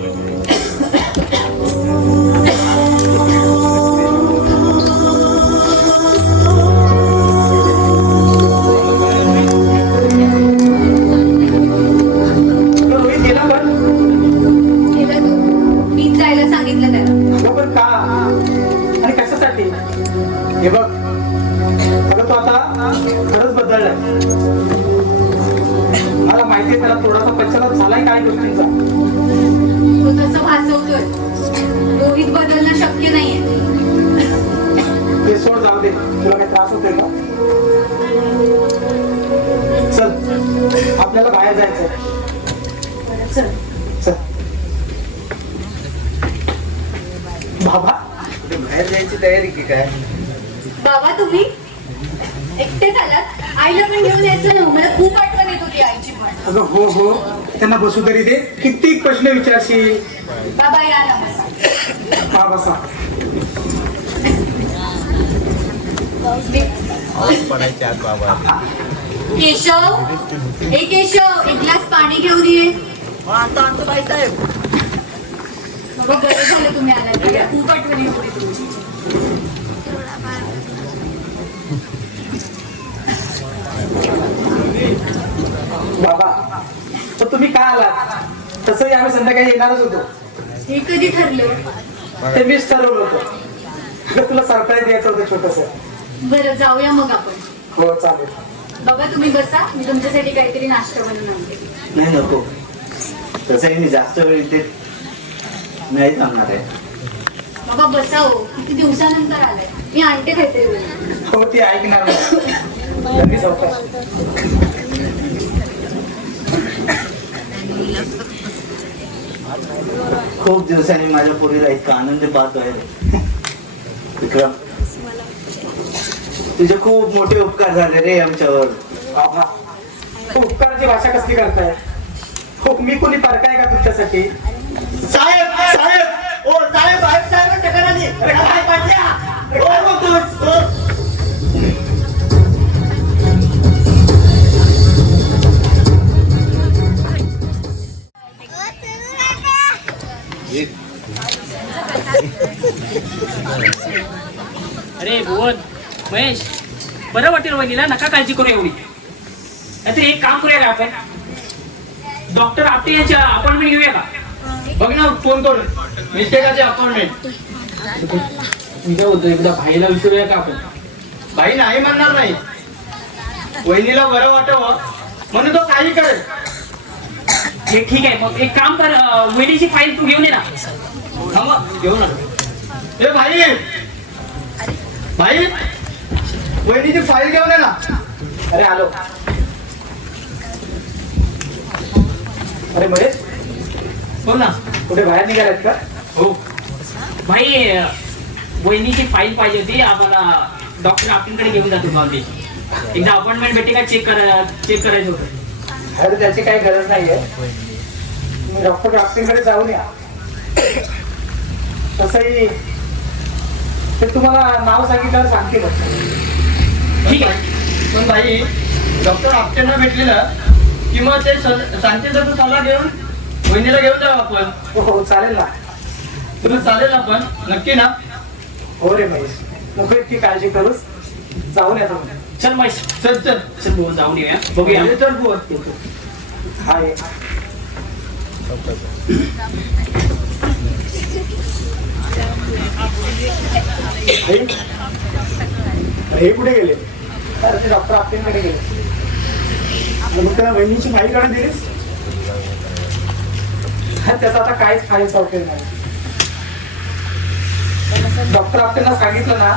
रोहित गेला पण केलं तू. मीच जायला सांगितलं त्याला. पण का आणि कशासाठी? हे बघ, अगं तो आता खरंच बदललाय. मला माहितीये त्याला थोडासा पश्चाताप झालाय काही गोष्टींचा. तो तसं भासवतोय. रोहित बदलणं शक्य नाहीये. ते सोड, जाऊ दे. तुला काही त्रास होतोय का? चल आपल्याला बाहेर जायचंय. चल. चल बाबा, बाहेर जायची तयारी की काय? बाबा तुम्ही एकटेच आलात? आईला पण घेऊन यायचं ना. मला खूप आठवण येत होती आईची पण. अगं हो हो, त्यांना बसू तरी दे. किती प्रश्न विचारशील. बाबा या ना बसा. हा बसा. केशव, हे केशव, एक ग्लास पाणी घेऊन ये. बाबा बरं झालं तुम्ही आलात. मला खूप आठवण येत होती तुमची. बाबा, तर तुम्ही का आलात? तसंही आम्ही संध्याकाळी येणारच होतो. हे कधी ठरलं? ते मीच ठरवलं होतं. अगं, तुला सरप्राईज द्यायचं होतं छोटस. बरं जाऊया मग आपण. हो चालेल. बाबा तुम्ही बसा, मी तुमच्यासाठी काहीतरी नाश्ता बनवून आणते. नाही नको, तसंही मी जास्त वेळ इथे नाही थांबणार आहे. बाबा बसा हो, किती दिवसानंतर आलाय. मी आणते काहीतरी बनवून. हो ती ऐकणार नाही. लगेच सावकाश. खूप दिवसांनी माझ्या पोरीला इतका आनंद पाहतोय. विक्रम, तुझे खूप मोठे उपकार झाले रे आमच्यावर. बाबा, उपकाराची भाषा कसली करताय? हो, मी कोणी परकाय का तुमच्यासाठी? साहेब साहेब ओ साहेब साहेब साहेब चक्कर आली. अरे काय पाडल्या? ओ बोलतोस? ओ. अरे भुवन, महेश, बरं वाटेल वहिनीला. नका काळजी करू एवढी. नाहीतर एक काम करूया का आपण? डॉक्टर आपटे यांची अपॉइंटमेंट घेऊया का? बघ ना फोन करून मिस्टेकाचे अपॉइंटमेंट. मी काय बोलतो, एकदा भाईला विचारूया का आपण? भाई नाही म्हणणार नाही. वहिनीला बरं वाटावं म्हणून तो काही करेल. हे ठीक आहे. मग एक काम कर, वहिनीची फाईल तू घेऊन ये ना. थांबा, घेऊन आलो. ए भाई, भाई वहिनीची फाईल घेऊन ये ना. अरे आलो. अरे महेश, हो ना. कुठे बाहेर निघालात का? हो भाई, वहिनीची फाईल पाहिजे होती आम्हाला. डॉक्टर आपल्याकडे घेऊन जातो गावली. एकदा अपॉइंटमेंट भेटे का चेक करायचं होतं. अरे त्याची काही गरज नाहीये. तुम्ही डॉक्टर आपल्याकडे जाऊन या. तसंही ते तुम्हाला नाव सांगितल्यावर सांगतील. ठीक आहे. पण भाई डॉक्टर आपल्याला भेटले ना कि मग ते सांगतील तर तू सल्ला घेऊन वहिनीला घेऊन जाऊ आपण. हो चालेल ना. तुला चालेल ना पण नक्की ना. हो रे महेश, नको इतकी काळजी करूच. जाऊन या तुम्ही. चल महेश, चल चल चल बोल जाऊन येऊया. बघूया. चल बोल. हा ये. हे कुठे गेले? अरे ते डॉक्टर आपल्याकडे गेले. मग त्याला वहिनीची फाईल काढून दिलीस? त्याचा आता काहीच फायदा उपयोग नाही. डॉक्टर आपल्याला सांगितलं ना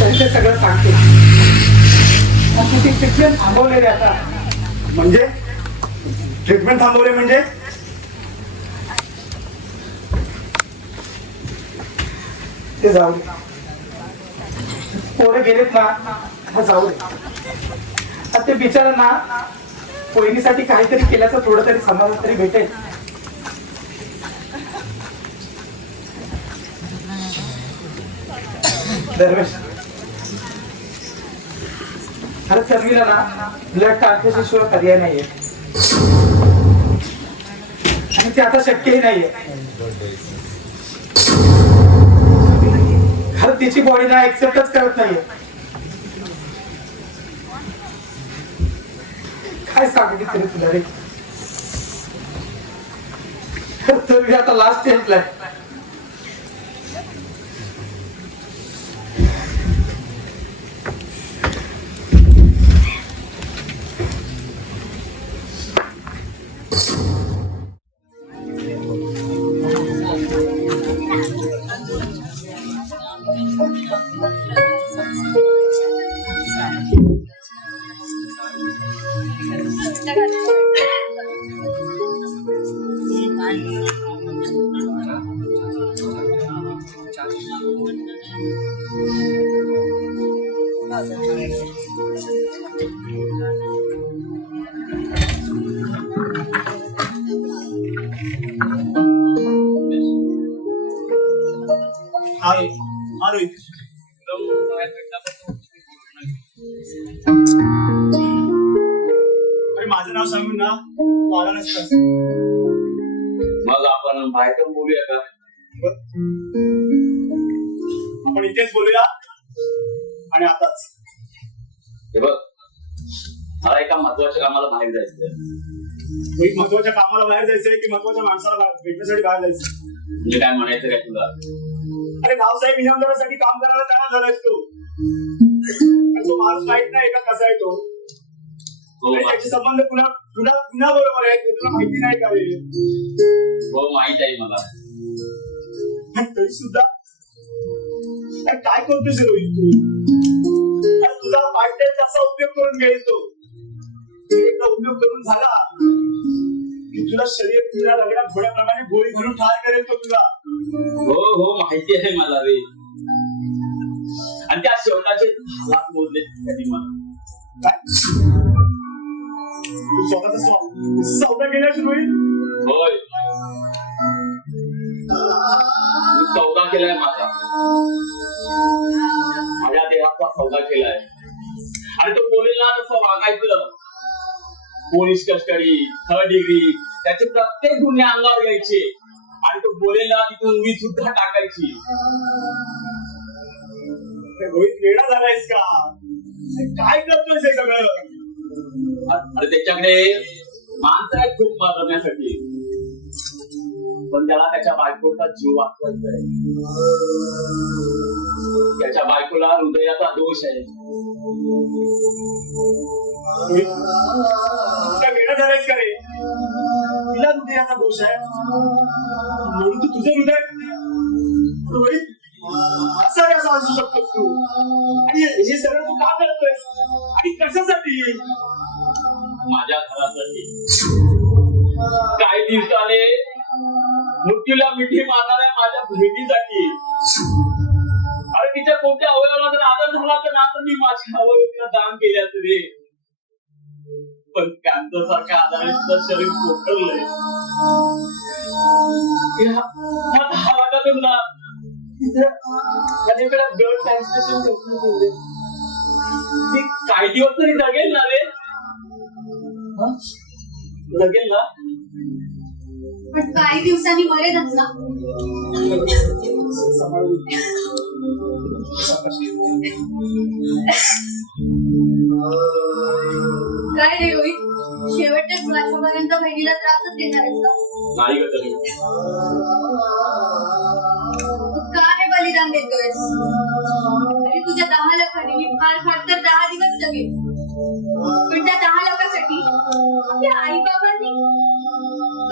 तरी ते सगळं सांगते. ट्रीटमेंट थांबवलेली आता. म्हणजे ट्रीटमेंट थांबवले म्हणजे? ते जाऊ दे. पोरं गेलेत ना, आता जाऊ दे. आता ते बिचारांना पोहिणीसाठी काहीतरी केल्याचं थोडं तरी समाधान तरी भेटेल. दरवेळेस अरे सर्वीला ना ब्लड ट्रान्सफ्युजन पर्याय नाहीये आणि ते आता शक्यही नाहीये. खरं तिची बॉडी ना एक्सेप्टच करत नाहीये. काय सांगितलं तरी तुला रे. तर मी आता लास्ट स्टेजला आहे. अरे माझं नाव सांगून ना तू आला नसतास. मग आपण बाहेर बोलूया का? आपण इथेच बोलूया आणि आताच. हे बघ, मला एका महत्वाच्या कामाला बाहेर जायचं. एक महत्वाच्या कामाला बाहेर जायचंय की महत्वाच्या माणसाला भेटण्यासाठी बाहेर जायचं? म्हणजे काय म्हणायचं काय तुला? अरे रावसाहेब इनामदारासाठी काम करायला तयार झालायस तू. तो माणूस माहित नाही का कसा आहे तो. त्याचे संबंध पुन्हा बरोबर आहेत तुला माहिती नाही का रे? हो माहित आहे मला. तरी सुद्धा काय करतोस रोहित तू? तुझा पार्टनर कसा उपयोग करून घेईल तो. एकदा उपयोग करून झाला की तुला शरीर तुला लागल्या घोड्याप्रमाणे गोळी घालून ठार करेल तो तुला. हो हो माहिती आहे मला रे. आणि त्या शेवटाचे हात मोडले कधी मला. तू स्वतःचा सौदा केलास रोहित? होय, मी सौदा केलाय माझा. माझ्या देहाचा सौदा केलाय. आणि तो बोलेल ना तसं वागायचं. पोलीस कस्टडी, 3rd डिग्री त्याचे प्रत्येक गुन्हे अंगावर घ्यायचे. आणि तो बोलेल ना तिथून उभी सुद्धा टाकायची. रोहित वेडा झालायस का? काय करतोयस हे सगळं? अरे त्याच्याकडे माणसं आहेत खूप मारण्यासाठी, पण त्याला त्याच्या बायकोचा जीव वाचवायचा आहे. त्याच्या बायकोला हृदयाचा दोष आहे. काय वेडा झालायस का रे? तिला हृदयाचा दोष आहे म्हणून तू तुझं हृदय रोहित असं असू शकतो. तू आणि हे सगळं तू का करतोयस आणि कशासाठी? माझ्या घरासाठी काही दिवसाने मृत्यूला मिठी मारणाऱ्या माझ्या बहिणीसाठी. अरे तिच्या कोणत्या अवयवाला जर आदर झाला तर आता मी माझ्या अवयवाला दान केले असते रे. पण कॅन्सर सारख्या आजाराने तुझं शरीर पोखरलंय. या 10 लाखातून ना माझ्याकडे ब्लड ट्रान्सफ्युजन घेतलं. ती काही दिवस तरी जगेल ना रे? जगेल ना? पण काही दिवसांनी मरेलच ना. काय रे रोहित, शेवटच्या श्वासापर्यंत बहिणीला त्रासच देणार आहेस का? नाही ग तरी. का रे बलिदान देतोयस? अरे तुझ्या 10 लाखांनी मी फार तर 10 दिवस जगेल. पण त्या 10 लाखासाठी आपल्या आई बाबांनी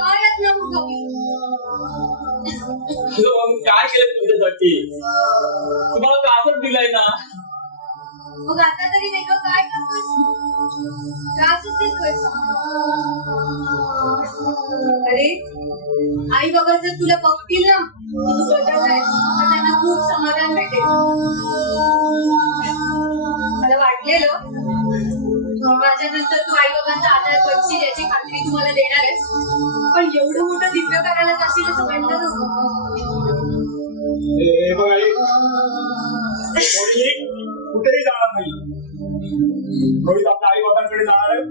काय यातना भोगावी? काय केलं तुमच्यासाठी? तुम्हाला त्रासच दिलाय ना. मग आता तरी वेगळं काय करतोयस? त्रासच देतोयस. अरे आई बाबा जर तुला बघतील ना तू बदललायस तर त्यांना खूप समाधान भेटेल. मला वाटलेलं माझ्यानंतर तू आई बाबांचा आधार करशील याची खात्री तुम्हाला देणार आहेस, पण एवढं मोठं दिव्य करायला जाशील असं वाटलं नव्हतं. कुठेही जाणार नाही. रोहित आपल्या आई बाबांकडे जाणार आहे,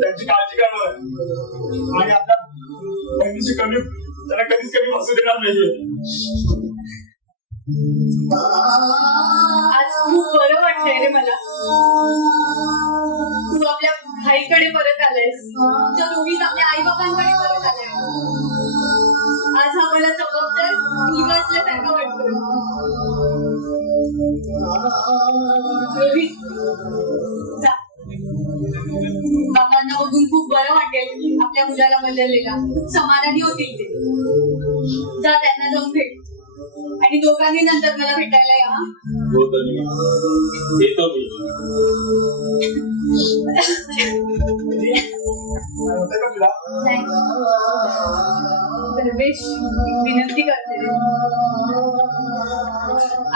त्यांची काळजी करणार आहे आणि आपल्या बहिणीची कमी त्यांना कधीच कमी बसू देणार नाहीये. आज खूप बरं वाटतंय रे मला. तू आपल्या भाईकडे परत आलायस, तुझा रोहित आपल्या आई बाबांकडे परत आलाय. आज हा मला जबाबदार मुलगा असल्यासारखं वाटतोय. रोहित जा, बाबांना बघून खूप बरं वाटेल. आपल्या मुलाला बदललेला खूप समाधानी होतील ते. जा त्यांना जाऊन भेट आणि दोघांनी नंतर मला भेटायला या. हो तरी येतो मी. होतंय का तुला? नाही. रमेश, एक विनंती करते रे.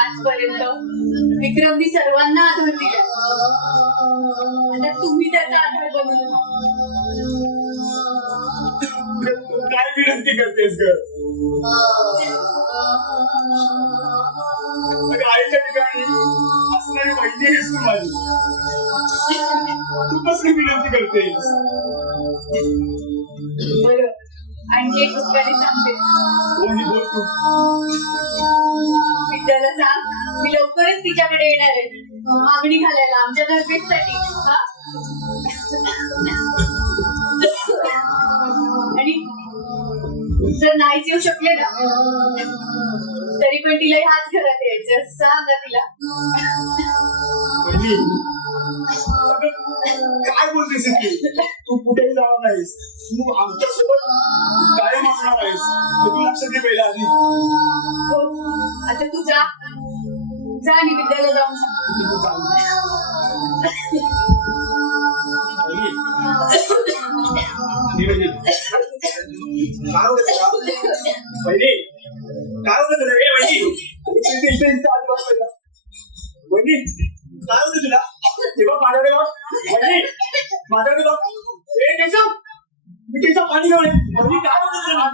आजपर्यंत विक्रमनी सर्वांना आधार दिला, आता तुम्ही त्याचा आधार बनू नका. काय विनंती करतेस ग? आईच्या ठिकाणी असणारी बहिणी आहेस तू माझी. तू कसली विनंती करतेस? बरं, आणखी एक रुपयाने सांगते. कोणी बोल तू. विद्याला सांग मी लवकरच तिच्याकडे येणार आहे मागणी घालायला आमच्या दरवेळेसाठी. आणि जर नाहीच येऊ शकले ना तरी पण तिला ह्याच घरात यायचं सांगा तिला. काय बोलतेस तू? कुठेही जाणार नाहीस, तू आमच्यासोबत कायम असणार आहेस. तू लक्षात घे पहिला आधी. आता तू जा आणि विद्याला जाऊन सांग. काय होतं तुला? वहिनी, काय होतं तुला? वहिनी इथे आदिवास पहिला. वहिनी काय होतं तुला? तेव्हा माझ्याकडे बघ. वहिनी माझ्याकडे बघ. केशव, मी केशव पाणी घेऊन ये. वहिनी काय होतं तुला?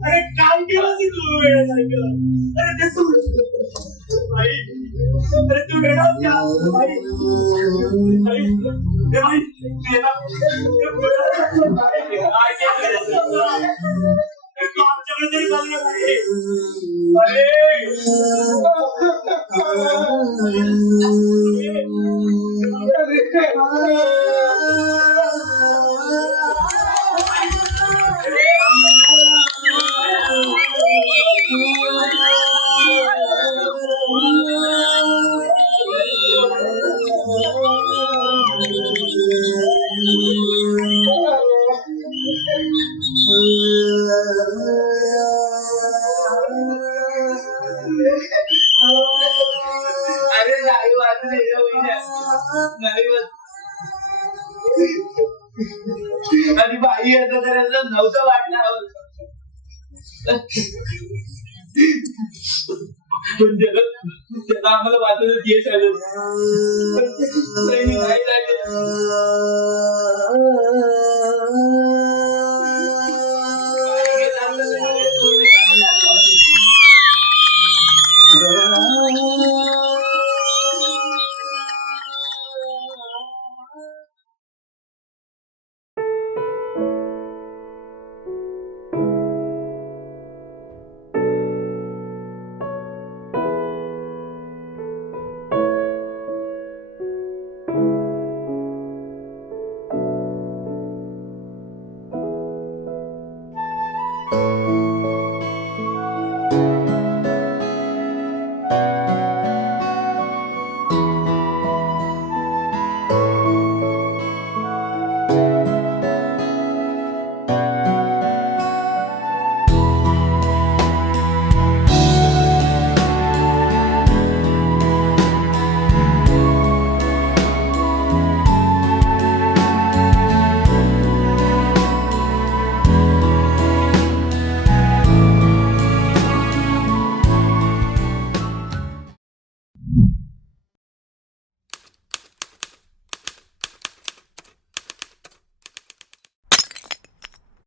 अरे काम केलं की तू अरे ते तू अरे तू वेळाच का कुठेतरी बघणार आहे. अरे अरे नाही वाचले नाही आणि बाई येतं तर याचं नव्हतं वाटलं पण त्याला आम्हाला वाचवण्यात यश आलं. पण नाही लागलं.